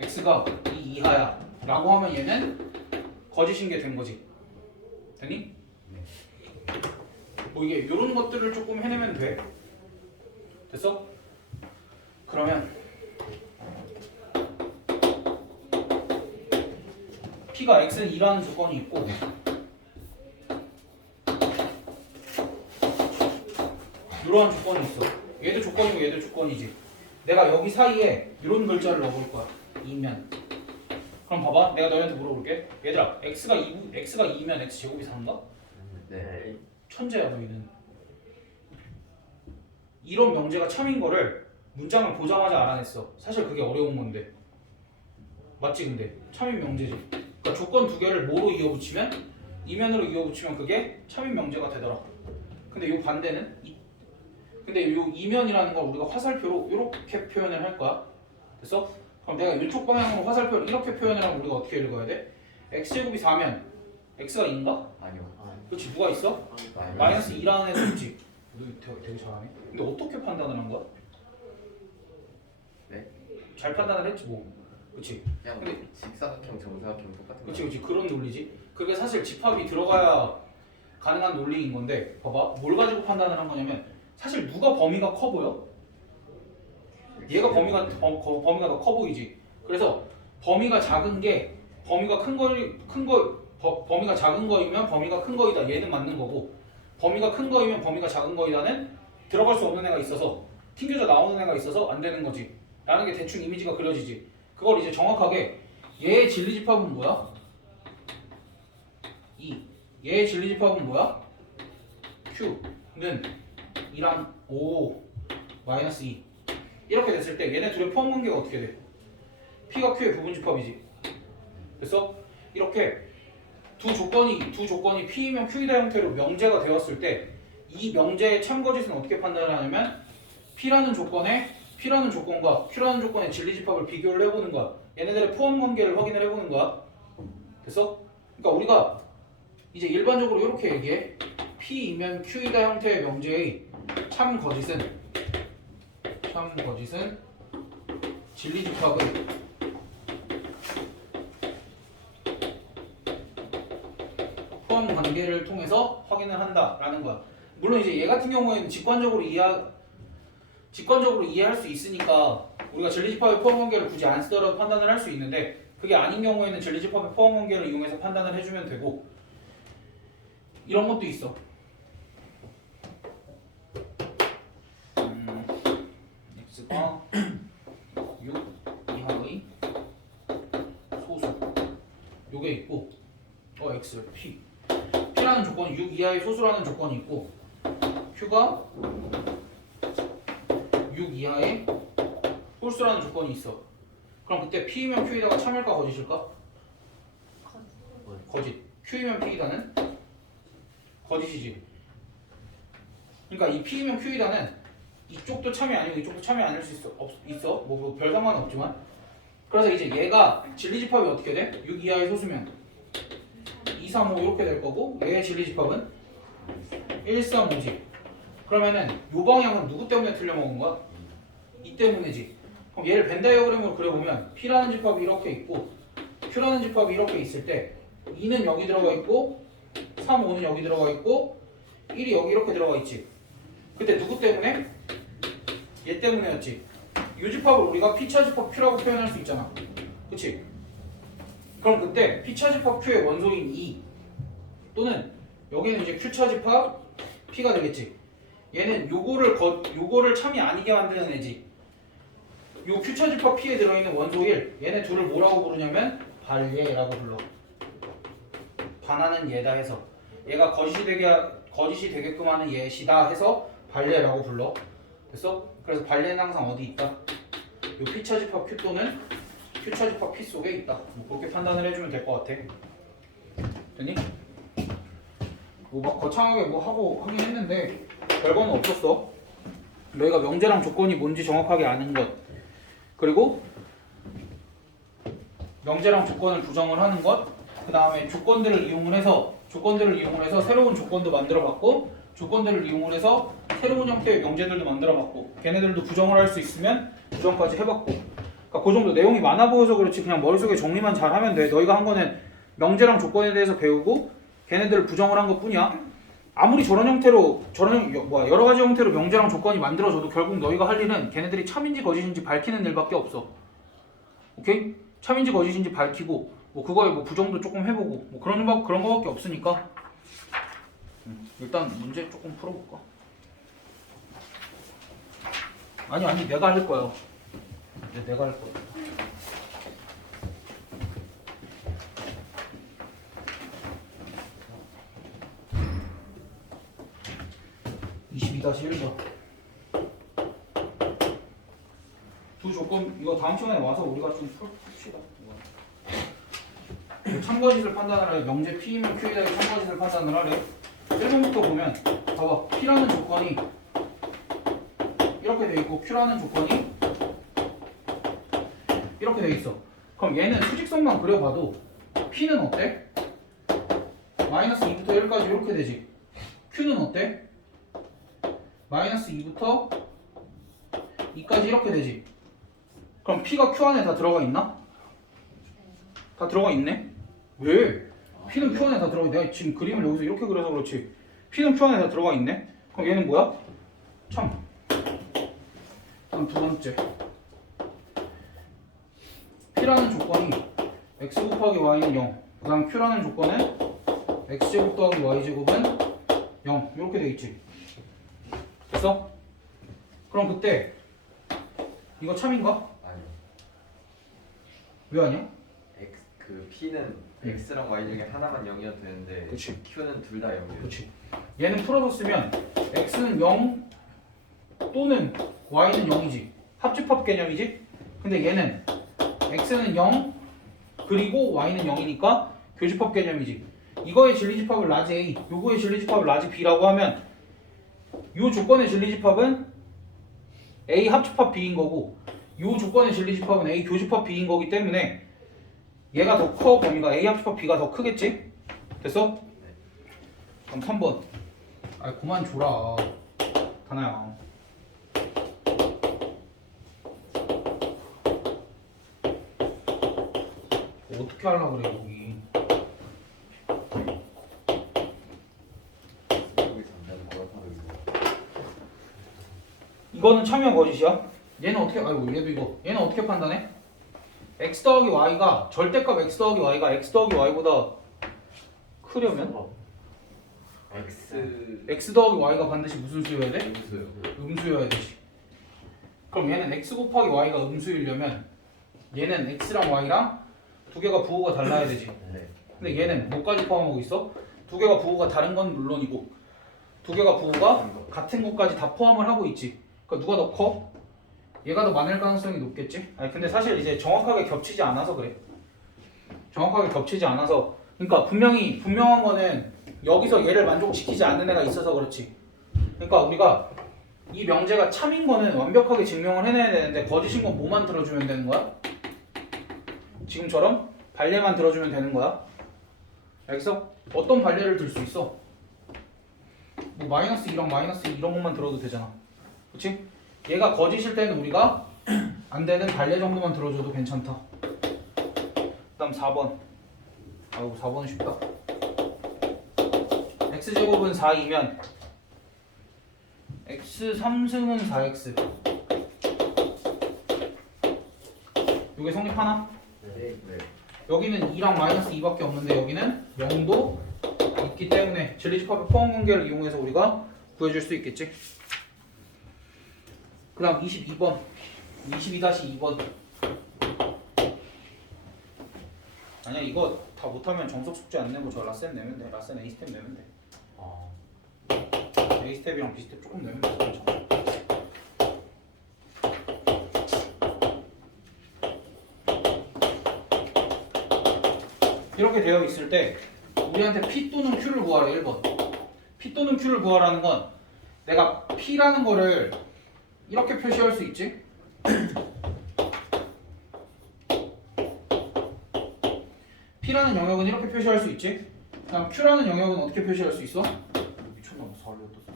x가 2 이하야 라고 하면 얘는 거짓인 게 된 거지. 되니? 뭐 이게 이런 것들을 조금 해내면 돼. 됐어? 그러면 P가 x는 2라는 조건이 있고 이러한 조건이 있어. 얘도 조건이고 얘도 조건이지. 내가 여기 사이에 이런 글자를 넣어볼 거야. 2면. 그럼 봐봐. 내가 너희한테 물어볼게. 얘들아, x가 2면 x 제곱이 4인가? 네. 천재야 너희는. 이런 명제가 참인 거를 문장을 보자마자 알아냈어. 사실 그게 어려운 건데. 맞지 근데? 참인 명제지. 그러니까 조건 두 개를 뭐로 이어붙이면? 2면으로 이어붙이면 그게 참인 명제가 되더라. 근데 이 반대는? 근데 이 2면이라는 걸 우리가 화살표로 이렇게 표현을 할 거야. 됐어? 그럼 내가 이쪽 방향으로 화살표를 이렇게 표현을 하면 우리가 어떻게 읽어야 돼? x제곱이 4면 x가 2인가? 아니요. 그렇지. 누가 있어? 마이너스 2라는 애도 있지. 너 되게 잘하네. 근데 어떻게 판단을 한 거야? 네? 잘 판단을 했지 뭐. 그렇지. 그냥 근데 직사각형, 정사각형 똑같은 거. 그렇지 그런 논리지. 그게 사실 집합이 들어가야 가능한 논리인 건데 봐봐. 뭘 가지고 판단을 한 거냐면 사실 누가 범위가 커 보여? 얘가 범위가 더 커 보이지. 그래서 범위가 작은 게 범위가 범위가 작은 거이면 범위가 큰 거이다. 얘는 맞는 거고 범위가 큰 거이면 범위가 작은 거이다는 들어갈 수 없는 애가 있어서 튕겨져 나오는 애가 있어서 안 되는 거지. 라는 게 대충 이미지가 그려지지. 그걸 이제 정확하게 얘의 진리집합은 뭐야? 2. 얘의 진리집합은 뭐야? Q는 2랑 5 마이너스 2 이렇게 됐을 때 얘네 둘의 포함 관계가 어떻게 돼? P가 Q의 부분집합이지. 그래서 이렇게 두 조건이 P이면 Q이다 형태로 명제가 되었을 때 이 명제의 참거짓은 어떻게 판단을 하냐면 P라는 조건과 Q라는 조건의 진리집합을 비교를 해보는 거야. 얘네들의 포함 관계를 확인을 해보는 거야. 됐어? 그러니까 우리가 이제 일반적으로 이렇게 얘기해. P이면 Q이다 형태의 명제의 참거짓은 진리집합을 포함 관계를 통해서 확인을 한다라는 거야. 물론 이제 얘 같은 경우에는 직관적으로 이해할 수 있으니까 우리가 진리집합의 포함 관계를 굳이 안 쓰더라도 판단을 할 수 있는데 그게 아닌 경우에는 진리집합의 포함 관계를 이용해서 판단을 해주면 되고 이런 것도 있어. x가 6 이하의 소수 요게 있고 x P라는 조건이 6 이하의 소수라는 조건이 있고 Q가 6 이하의 홀수라는 조건이 있어. 그럼 그때 P이면 Q이다가 참일까 거짓일까? 거짓. Q이면 P이다는 거짓이지. 그러니까 이 P이면 Q이다는 이쪽도 참이 아니고 이쪽도 참이 아닐 수 있어. 뭐 별 상관은 없지만. 그래서 이제 얘가 진리집합이 어떻게 돼? 6 이하의 소수면 2, 3, 5 이렇게 될 거고 얘의 진리집합은 1, 3, 5지. 그러면은 요 방향은 누구 때문에 틀려먹은 거야? 이 때문이지. 그럼 얘를 벤 다이어그램으로 그려보면 P라는 집합이 이렇게 있고 Q라는 집합이 이렇게 있을 때 2는 여기 들어가 있고 3, 5는 여기 들어가 있고 1이 여기 이렇게 들어가 있지. 그때 누구 때문에? 얘 때문에였지. 이 집합을 우리가 P차집합 Q라고 표현할 수 있잖아. 그치? 그럼 그때 P차집합 Q의 원소인 2 또는 여기는 이제 Q차집합 P가 되겠지. 얘는 요거를 참이 아니게 만드는 애지. 요 Q차집합 P에 들어있는 원소 1 얘네 둘을 뭐라고 부르냐면 발예라고 불러. 반하는 얘다 해서 얘가 거짓이 되게끔 하는 예시다 해서 발예라고 불러. 됐어? 그래서 발예는 항상 어디 있다? 요 P차집합 Q 또는 Q차집합 P 속에 있다. 뭐 그렇게 판단을 해주면 될 것 같아. 됐니? 뭐 막 거창하게 뭐 하고 하긴 했는데 별거는 없었어. 너희가 명제랑 조건이 뭔지 정확하게 아는 것, 그리고 명제랑 조건을 부정을 하는 것, 그 다음에 조건들을 이용을 해서 새로운 조건도 만들어봤고 조건들을 이용을 해서 새로운 형태의 명제들도 만들어봤고 걔네들도 부정을 할 수 있으면 부정까지 해봤고. 그러니까 그 정도 내용이 많아 보여서 그렇지 그냥 머릿속에 정리만 잘하면 돼. 너희가 한 거는 명제랑 조건에 대해서 배우고 걔네들을 부정을 한 것뿐이야. 아무리 여러 가지 형태로 명제랑 조건이 만들어져도 결국 너희가 할 일은 걔네들이 참인지 거짓인지 밝히는 일밖에 없어. 오케이? 참인지 거짓인지 밝히고 뭐 그거에 뭐 부정도 조금 해보고 뭐 그런 거밖에 없으니까 일단 문제 조금 풀어볼까? 아니 내가 할 거야. 내가 할 거야. 22-1번 두 조건 이거 다음 시간에 와서 우리가 좀 풉시다. 참거짓을 판단을 하래. 명제 P이면 Q에다가 참거짓을 판단을 하래. 1번부터 보면 봐봐. P라는 조건이 이렇게 돼 있고 Q라는 조건이 이렇게 돼 있어. 그럼 얘는 수직선만 그려봐도 P는 어때? 마이너스 2부터 1까지 이렇게 되지. Q는 어때? 마이너스 2부터 2까지 이렇게 되지. 그럼 P가 Q 안에 다 들어가 있나? 다 들어가 있네? 왜? P는 Q 안에 다 들어가 있네. 내가 지금 그림을 여기서 이렇게 그려서 그렇지. P는 Q 안에 다 들어가 있네? 그럼 얘는 뭐야? 참. 그럼 두 번째. P라는 조건이 x 곱하기 y는 0, 그 다음 Q라는 조건은 x제곱 더하기 y제곱은 0 이렇게 돼 있지. 됐어? 그럼 그때 이거 참인가? 아니요. 왜 아니야? 그 P는 X랑 Y 중에 하나만 0이어도 되는데 그치. Q는 둘 다 0이에요. 그렇지. 얘는 풀어서 쓰면 x는 0 또는 y는 0이지. 합집합 개념이지. 근데 얘는 x는 0 그리고 y는 0이니까 교집합 개념이지. 이거의 진리집합을 라지 A, 요거의 진리집합을 라지 B라고 하면 요 조건의 진리집합은 A 합집합 B인 거고 요 조건의 진리집합은 A 교집합 B인 거기 때문에 얘가 더 커, 범위가 A 합집합 B가 더 크겠지? 됐어? 그럼 3번. 아, 그만 줘라. 다나야. 어떻게 하려고 그래, 여기. 여기서 안되는 거라서 이거는 참여 거짓이야. 얘는 어떻게, 아이고, 얘도 이거. 얘는 어떻게 판단해? x 더하기 y가, 절대값 x 더하기 y가 x 더하기 y보다 크려면? x 더하기 y가 반드시 무슨 수여야 돼? 음수요. 음수여야 되지. 그럼 얘는 x 곱하기 y가 음수이려면 얘는 x랑 y랑 두 개가 부호가 달라야 되지. 네. 근데 얘는 뭐까지 포함하고 있어? 두 개가 부호가 다른 건 물론이고 두 개가 부호가 같은 것까지 다 포함을 하고 있지. 그러니까 누가 더 커? 얘가 더 많을 가능성이 높겠지? 아니 근데 사실 이제 정확하게 겹치지 않아서 그래. 정확하게 겹치지 않아서. 그러니까 분명한 거는 여기서 얘를 만족시키지 않는 애가 있어서 그렇지. 그러니까 우리가 이 명제가 참인 거는 완벽하게 증명을 해내야 되는데 거짓인 건 뭐만 들어주면 되는 거야? 지금처럼 발례만 들어주면 되는 거야. 알겠어? 어떤 발례를 들 수 있어? 뭐 마이너스 2랑 마이너스 2 이런 것만 들어도 되잖아. 그치? 얘가 거짓일 때는 우리가 안 되는 발례 정도만 들어줘도 괜찮다. 그 다음 4번. 아이고 4번은 쉽다. x제곱은 4이면 x 3승은 4x. 이게 성립하나? 네. 여기는 2랑 마이너스 2밖에 없는데 여기는 0도 있기 때문에 진리집합의 포함관계를 이용해서 우리가 구해줄 수 있겠지. 그 다음 22번 22-2번. 아니야 이거 다 못하면 정석 숙제 안 내고 저 라센 내면 돼. 라센 A스텝 내면 돼. A스텝이랑 B스텝 조금 내면 돼. 괜찮아. 이렇게 되어 있을 때 우리한테 P 또는 Q를 구하라. 1번. P 또는 Q를 구하라는 건 내가 P라는 거를 이렇게 표시할 수 있지. P라는 영역은 이렇게 표시할 수 있지. 그다음 Q라는 영역은 어떻게 표시할 수 있어? 미쳤나 봐. 4를 떴어.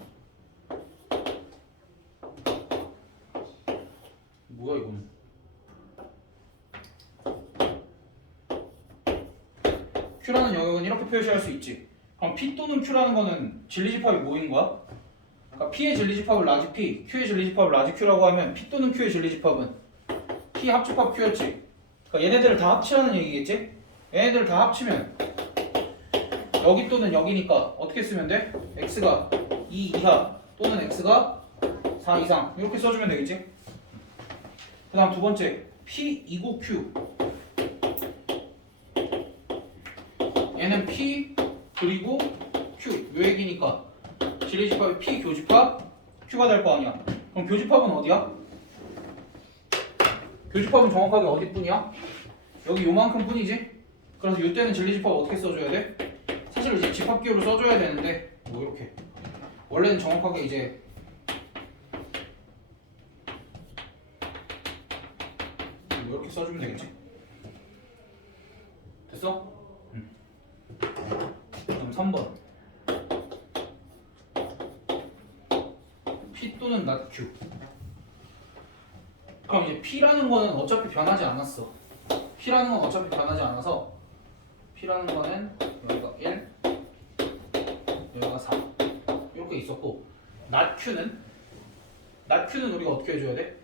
뭐야 이거는? Q라는 영역은 이렇게 표시할 수 있지. 그럼 P 또는 Q라는 거는 진리집합이 뭐인 거야? 그러니까 P의 진리집합을 라지 P, Q의 진리집합을 라지 Q라고 하면 P 또는 Q의 진리집합은 P 합집합 Q였지. 그러니까 얘네들을 다 합치라는 얘기겠지? 얘네들을 다 합치면 여기 또는 여기니까 어떻게 쓰면 돼? X가 2 이하 또는 X가 4 이상 이렇게 써주면 되겠지? 그 다음 두 번째 P 2고 Q. 얘는 P 그리고 Q 요 얘기니까 진리집합이 P 교집합 Q가 될 거 아니야. 그럼 교집합은 어디야? 교집합은 정확하게 어디뿐이야? 여기 요만큼 뿐이지? 그래서 이때는 진리집합 어떻게 써줘야 돼? 사실 이제 집합기호를 써줘야 되는데 뭐 이렇게 원래는 정확하게 이제 뭐 이렇게 써주면 되겠지? 됐어? 그럼 3번 P 또는 not Q. 그럼 이제 P라는 거는 어차피 변하지 않았어. P라는 건 어차피 변하지 않아서 P라는 거는 여기가 1 여기가 4 이렇게 있었고 not Q는 우리가 어떻게 해줘야 돼?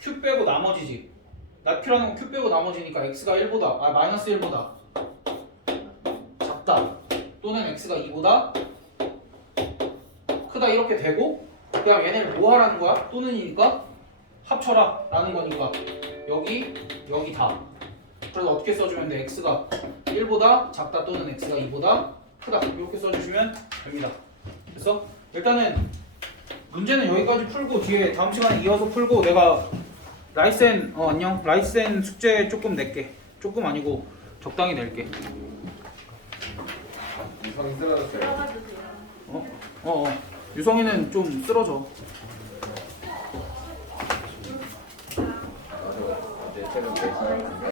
Q 빼고 나머지지. 나 필요한 건 q 빼고 나머지니까 x가 1보다 마이너스 1보다 작다 또는 x가 2보다 크다 이렇게 되고 그 다음 얘네를 뭐 하라는 거야? 또는이니까 합쳐라 라는 거니까 여기 다 그래서 어떻게 써주면 돼? x가 1보다 작다 또는 x가 2보다 크다 이렇게 써주시면 됩니다. 그래서 일단은 문제는 여기까지 풀고 뒤에 다음 시간에 이어서 풀고 내가 라이센 안녕 라이센 숙제 조금 낼게. 조금 아니고 적당히 낼게. 유성이 쓰러졌어요. 들어가 주세요. 유성이는 좀 쓰러져. 나도 어제 새벽 4시에